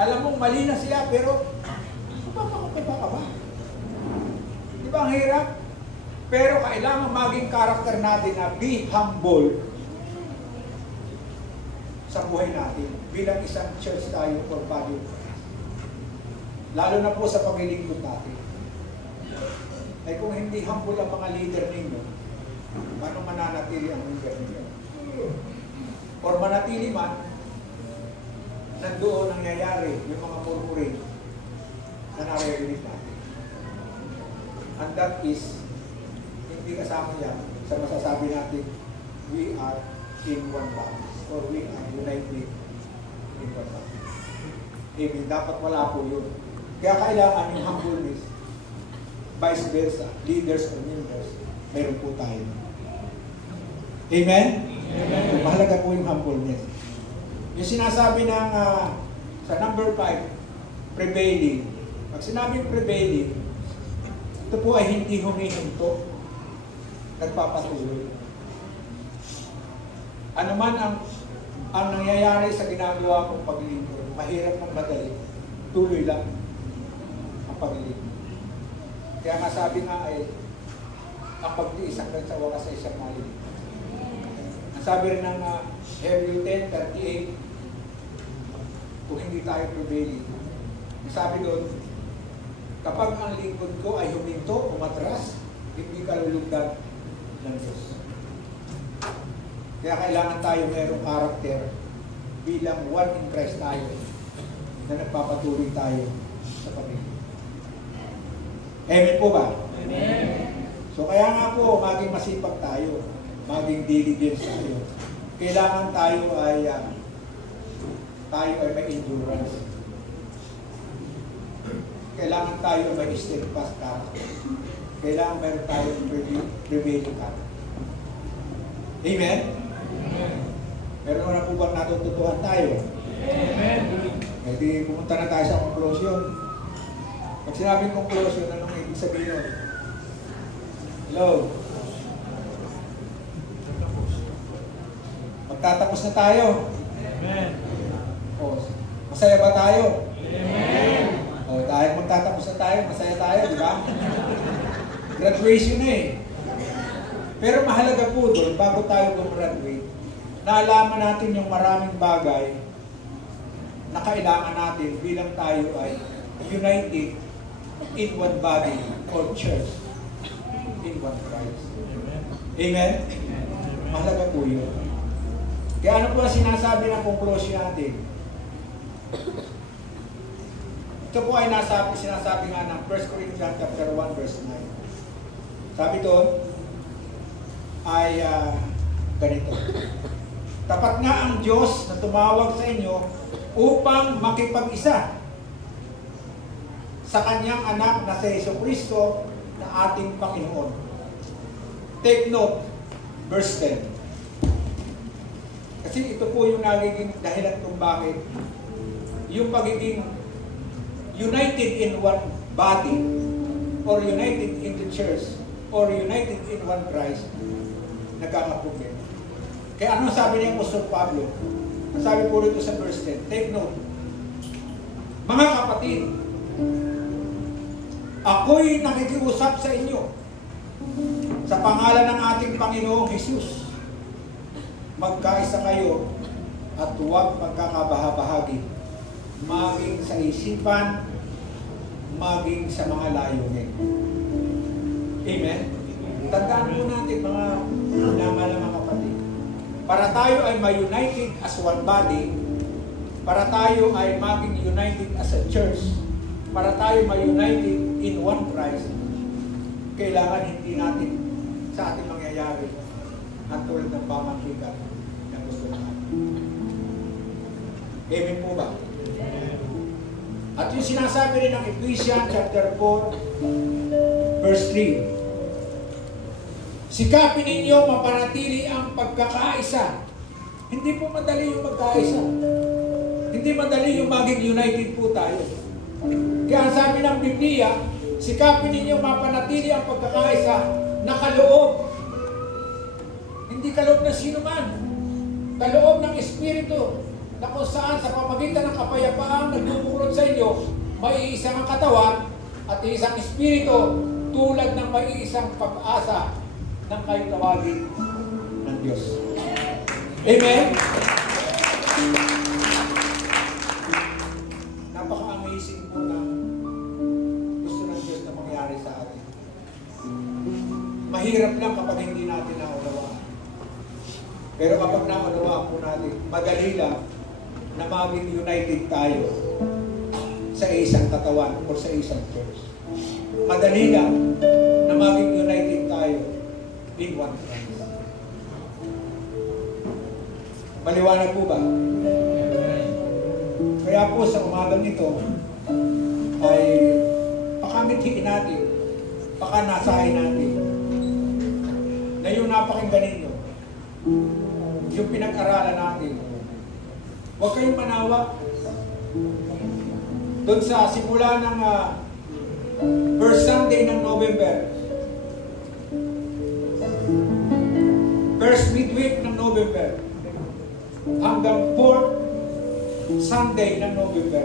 Alam mo, mali na siya, pero papakumbaba ka ba? Di ba ang hirap? Pero kailangan maging karakter natin na be humble sa buhay natin. Bilang isang church tayo or body. Lalo na po sa paglilingkod natin. Ay kung hindi humble ang mga leader ninyo, paano mananatili ang leader ninyo? Or manatili man, nandoon nangyayari yung mga murmuring na naririnig natin. And that is, hindi kasama yan sa masasabi natin, we are in one body, or we are united in one body. Amen. Dapat wala po yun. Kaya kailangan yung humbleness, vice versa, leaders or members, meron po tayo. Amen? Amen. Mahalaga po yung humbleness. Yung sinasabi ng sa number 5, prevailing. Pag sinabing prevailing, ito po ay hindi humihinto, nagpapatuloy. Ano man ang nangyayari sa ginagawa kong paglilingkod, mahirap ng madali, tuloy lang ang paglilingkod. Kaya nga sabi nga ay, ang pagtiis hanggang sa wakas ay isang maliligtas. Ang sabi rin ng Hebrew 10:38, kung hindi tayo prevailing, ang sabi doon, kapag ang lingkod ko ay huminto, umatras, hindi ka lulugdan ng Diyos. Kaya kailangan tayo mayroong karakter bilang one in Christ tayo na nagpapatuloy tayo sa pamilya. Amen po ba? Amen. So kaya nga po, maging masipag tayo, maging diligence tayo. Kailangan tayo ay may endurance. kailangan tayo may steadfast character. Kailangan meron tayong prevailing character. Amen? Meron na po bang natututuhan tayo? Amen. Hindi pumunta na tayo sa conclusion. Pag sinabing conclusion, anong ibig sabihin nun? Hello? Magtatapos na tayo. Amen. O, masaya ba tayo? Amen. O, dahil magtatapos na tayo, masaya tayo, di ba? Graduation na eh. Pero mahalaga po doon, bago tayo gumraduate, naalaman natin yung maraming bagay na kailangan natin bilang tayo ay united in one body or church in one Christ. Amen? Mahalaga po yun. Kaya ano po ang sinasabi ng conclusion natin? Ito po ay sinasabi nga ng 1 Corinthians chapter 1 verse 9. Sabi doon ay ganito. Tapat nga ang Diyos na tumawag sa inyo upang makipag-isa sa Kanyang anak na si Jesucristo na ating Panginoon. Take note, verse 10. Kasi ito po yung nagiging dahilan kung bakit yung pagiging united in one body or united in the church or united in one Christ nagkakaproblema. Kaya ano sabi niya Apostol Pablo? Ang sabi po rito sa verse 10, take note. Mga kapatid, ako'y nakikiusap sa inyo sa pangalan ng ating Panginoong Hesus. Magkaisa kayo at huwag magkakabahabahagi, maging sa isipan, maging sa mga layunin. Amen? Tandaan po natin mga mga kapatid. Para tayo ay ma-united as one body, para tayo ay maging united as a church, para tayo ma-united in one Christ, kailangan hindi natin sa ating mangyayari ang tulad ng pamagitan ng gusto natin. Amen po ba? At yung sinasabi rin ng Ephesians chapter 4 verse 3, sikapin ninyo mapanatili ang pagkakaisa. Hindi po madali yung magkaisa. Hindi madali yung maging united po tayo. Kaya ang sabi ng Biblia, sikapin ninyo mapanatili ang pagkakaisa na kaloob. Hindi kaloob na sino man. Kaloob ng Espiritu na kung saan sa pamagitan ng kapayapaan nagbubuklod sa inyo, may isang katawan at isang Espiritu tulad ng may isang pag-asa ng kayo tawagin ng Diyos. Amen? Napaka-amazing po na gusto ng Diyos na mangyari sa atin. Mahirap lang kapag hindi natin naunawaan. Pero kapag naunawaan po natin, madali lang na maging united tayo sa isang katawan o sa isang church. Madali lang na maging united tayo in one Christ. Maliwanag po ba? Kaya po sa umagang ito ay pakamithiin natin, pakanasahin natin na yung napakinggan ninyo, yung pinag-aralan natin. Huwag kayong manawa doon sa simula ng first Sunday ng November, first midweek ng November, hanggang 4th Sunday ng November,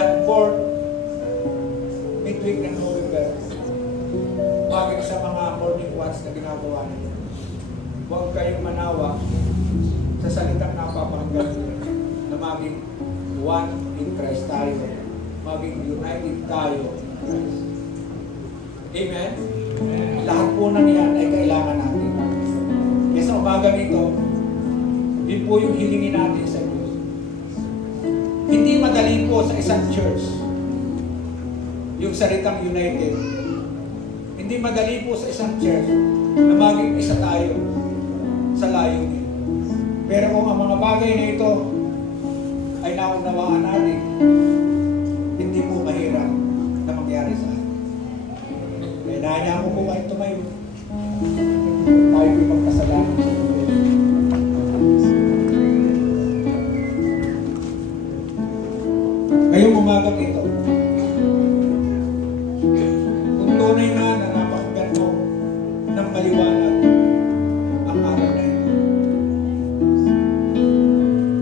at 4th midweek ng November, bagay sa mga morning watch na ginagawa ninyo. Huwag kayong manawa sa salitang napapakinggan na maging one in Christ tayo, maging united tayo in Christ. Amen? Lahat po na niyan ay kailangan natin. Kaya sa umaga nito, yun po yung hilingin natin sa Diyos. Hindi madali po sa isang church yung salitang united. Hindi madali po sa isang church na maging isa tayo sa layunin. Pero kung ang mga bagay na ito ay naunawaan natin, hindi po mahirap nangyari sa akin. Kaya nahaya ko po kayo tumayo. Tayo po magpasalamat sa Diyos. Ngayong umagang ito, kung tunay na napakinggan mo ng maliwanag ang araw na ito,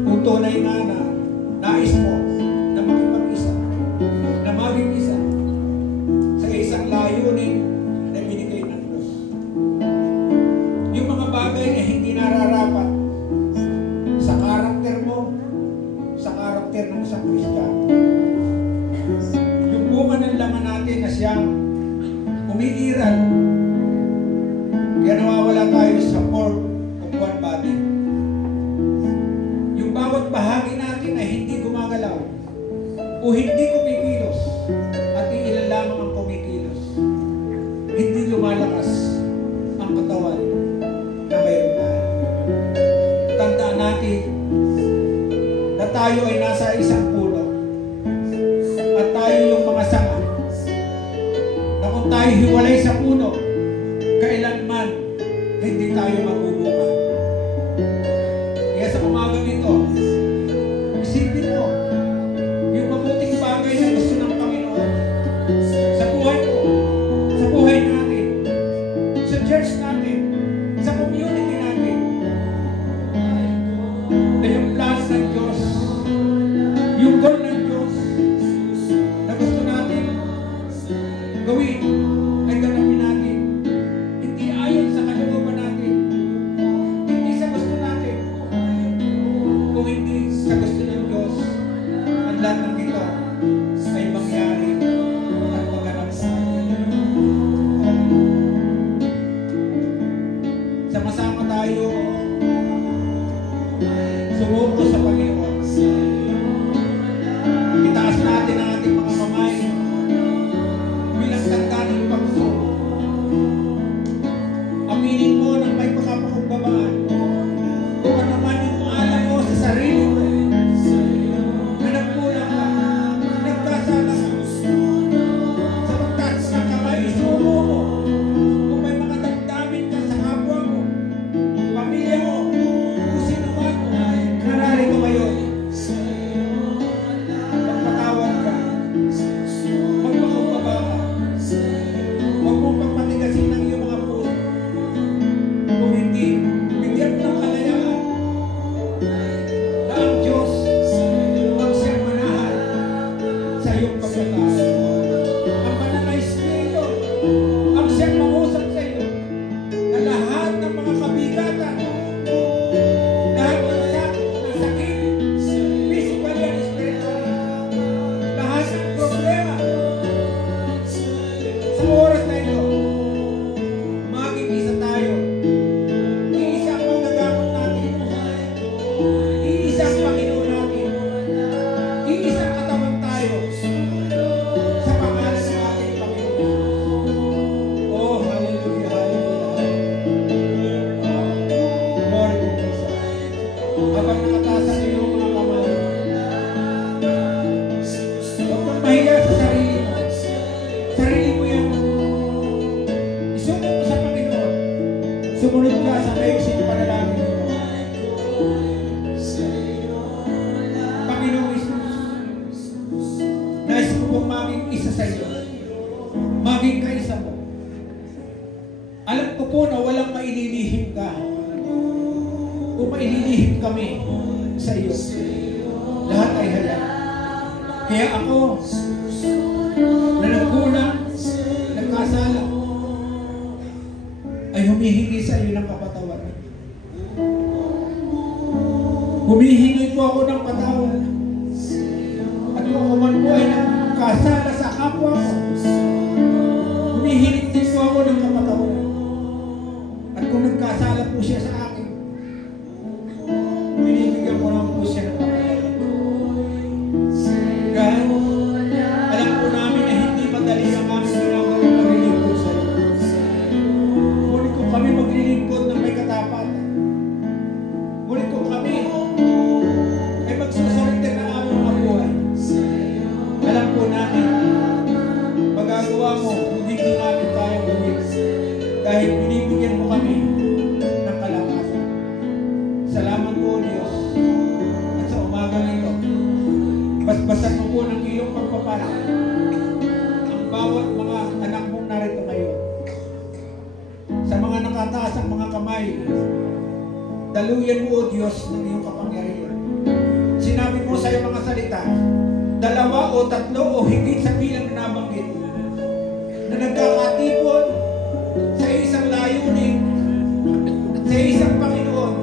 kung tunay na nais mo na makipag-isa, na maging isa sa isang layunin na binigay ng Diyos, yung mga bagay na hindi nararapat sa karakter mo, sa karakter ng isang Kristiyano, yung bunga ng laman natin na siyang umiiral, kaya nawawala tayo sa form of one body. Yung bawat bahagi natin na hindi gumagalaw o hindi kumikilos at ilan lamang ang kumikilos, hindi lumalakas ang katawan na mayroon tayo. Tandaan natin na tayo ay nasa isang puno at tayo yung mga sanga na kung tayo hiwalay sa puno, kailanman hindi tayo magbubunga. Kaya sa umagang ito, isipin mo yung mabuting bagay na gusto ng Panginoon sa buhay mo, sa buhay natin, sa church natin, sa community natin, na yung plano ng Diyos, yung goal ng Diyos na gusto natin gawin ay ganapin natin. Hindi ayon sa kalooban natin, hindi sa gusto natin, kung hindi sa gusto ng Diyos, ang lahat ng ito ay mangyari at maganap sa atin. Sama-sama tayo sumuko sa Panginoon. Itaas natin ang ating mga kamay bilang tanda ng pagsuko. Aminin mo ng may pagkapakumbabaan kung ano man yung alam mo sa sarili mo na nagkulang ka, nagkasala ka. Sa pagtaas ng kamay, isuko mo. Kung may mga damdamin ka sa kapwa mo, pamilya mo, kung sino man, nararito ngayon. Magpatawad ka. Magpakumbaba ka. Huwag mong pagpatigasin ng iyong mga puso. Kung hindi, bigyan ng kalayaan na ang Diyos ang siyang manahan sa iyong pagkatao. Ang banal na Espiritu ang siyang mangusap sa iyo na lahat ng mga kabigatan, lahat ng sakit, physically and spiritually, lahat ng problema sa oras na ito, maging isa tayo. Iisa ang magagamot natin. Iisa ang Panginoon natin. Iisa ang katawan tayo sa pangalan ng ating Panginoon. Oh, hallelujah, hallelujah. Glory to Jesus. Habang nakataas ang iyong mga kamay, huwag kang mahiya sa sarili mo. Sarili mo yan. Isuko mo sa Panginoon. Sumunod ka sa maiksing panalangin mo. Panginoong Jesus, nais ko pong maging isa sa iyo. Maging kaisa mo. Alam ko po na walang maililihim ka o maililihim kami sa iyo. Lahat ay halal. Kaya ako, na nagkulang, nagkasala, ay humihingi sa iyo ng kapatawaran. Humihingi po ako ng patawad. At kung ako man po ay nagkasala sa kapwa ko, humihingi din po ako ng kapatawaran. At kung nagkasala po siya sa akin, binibigyan ko lang po siya ng kapatawaran. God, alam po namin na hindi madali ang aming ginagawang paglilingkod sa iyo. Ngunit kung kami maglilingkod ng may katapatan, ngunit kung kami ay magsusurrender na aming mga buhay, alam po namin Basbasan mo po ng iyong pagpapala ang bawat mga anak mong narito ngayon. Sa mga nakataas ang mga kamay, daluyan mo, O Diyos, ng iyong kapangyarihan. Sinabi mo sa iyong mga salita, 2 o 3 o higit sa bilang na nabanggit na nagkakatipon sa isang layunin, sa isang Panginoon,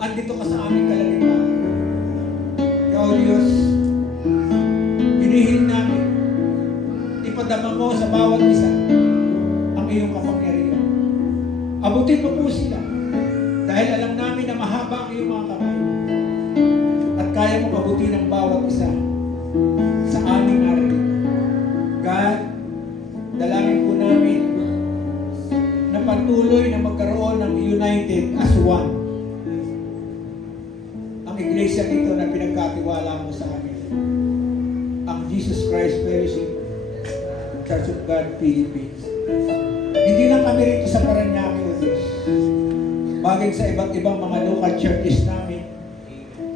andito ka sa aming kalagitnaan. Kaya, O Diyos, hinihil namin, ipadama mo sa bawat isa ang iyong kapangyarihan. Abutin mo po sila dahil alam namin na mahaba ang iyong mga kamay at kaya mo abutin ang bawat isa sa aming narinig. God, dalangin po namin na patuloy na magkaroon ng united as one ang iglesia nito na pinagkatiwala mo sa amin, ang Jesus Christ Fellowship Church of God Philippines. Hindi lang kami rito sa Parañaque, O Diyos, bagay sa iba't ibang mga local churches namin,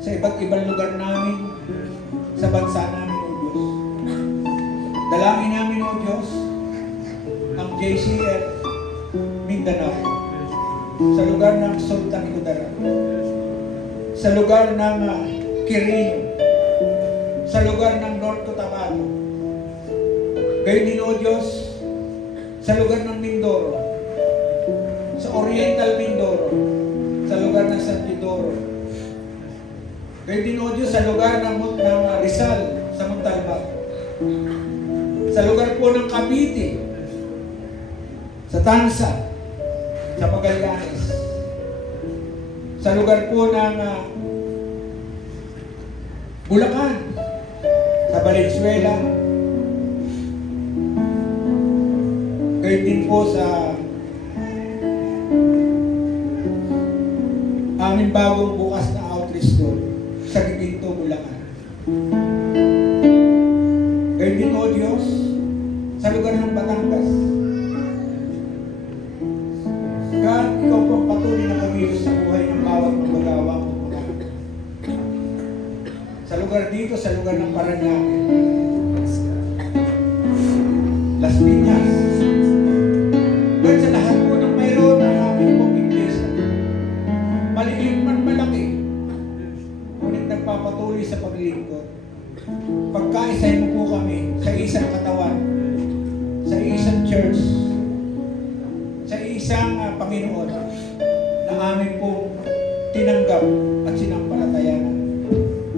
sa iba't ibang lugar namin, sa bansa namin, O Diyos. Dalangin namin, O Diyos, ang JCF Mindanao, sa lugar ng Sultan Kudarat, sa lugar ng Quirino, sa lugar ng North Cotabato, gayon din, O Diyos, sa lugar ng Mindoro, sa Oriental Mindoro, sa lugar ng San Isidoro, gayon din, O Diyos, sa lugar ng Rizal, sa Montalban, sa lugar po ng Cavite, sa Tansa, sa Magallanes, sa lugar po ng Bulacan, sa Valenzuela, gayon din po sa aming bagong bukas na outreach doon sa Giginto, Bulacan. Gayon din, O Diyos, sa lugar ng Batangas. God, ikaw po ang patuloy na kumilos sa buhay ng bawat magagawang mga. Sa lugar dito, sa lugar ng Parañaque, Las Piñas, God, sa lahat po ng mayroon na aming pong iglesia, maliit man malaki, ngunit nagpapatuloy sa paglingkod. Pagkaisahin mo po kami sa isang katawan, sa isang church, sa isang Panginoon na amin pong tinanggap at sinampalatayanan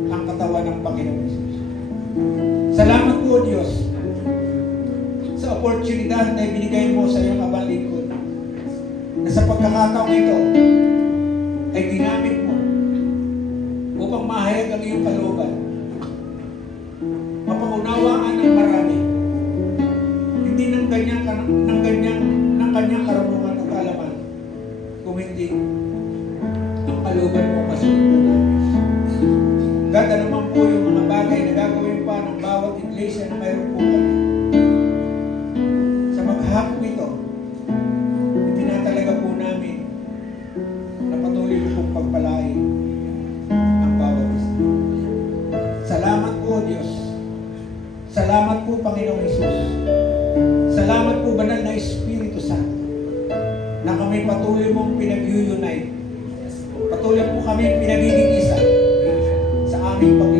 ang katawan ng Panginoon Jesus. Salamat po, Diyos, sa oportunidad na ibinigay mo sa iyong abang lingkod, na sa pagkakataong ito ay ginamit mo upang mahayag ang iyong kalooban, mapaunawaan ng marami, hindi ng kanyang karunungan at kaalaman, kung hindi ang kalooban mo masunod mo namin. God, ano man po yung mga bagay na gagawin pa ng bawat iglesia na mayroon po kami, sa maghapon ito, itinatalaga po namin na patuloy pong pagpalain ang bawat isa. Salamat po, Diyos. Salamat po, Panginoong Hesus. Salamat po, Banal na Espiritu Santo, na kami patuloy mong pinag-unite. Patuloy po kami pinagiging isa sa aming pag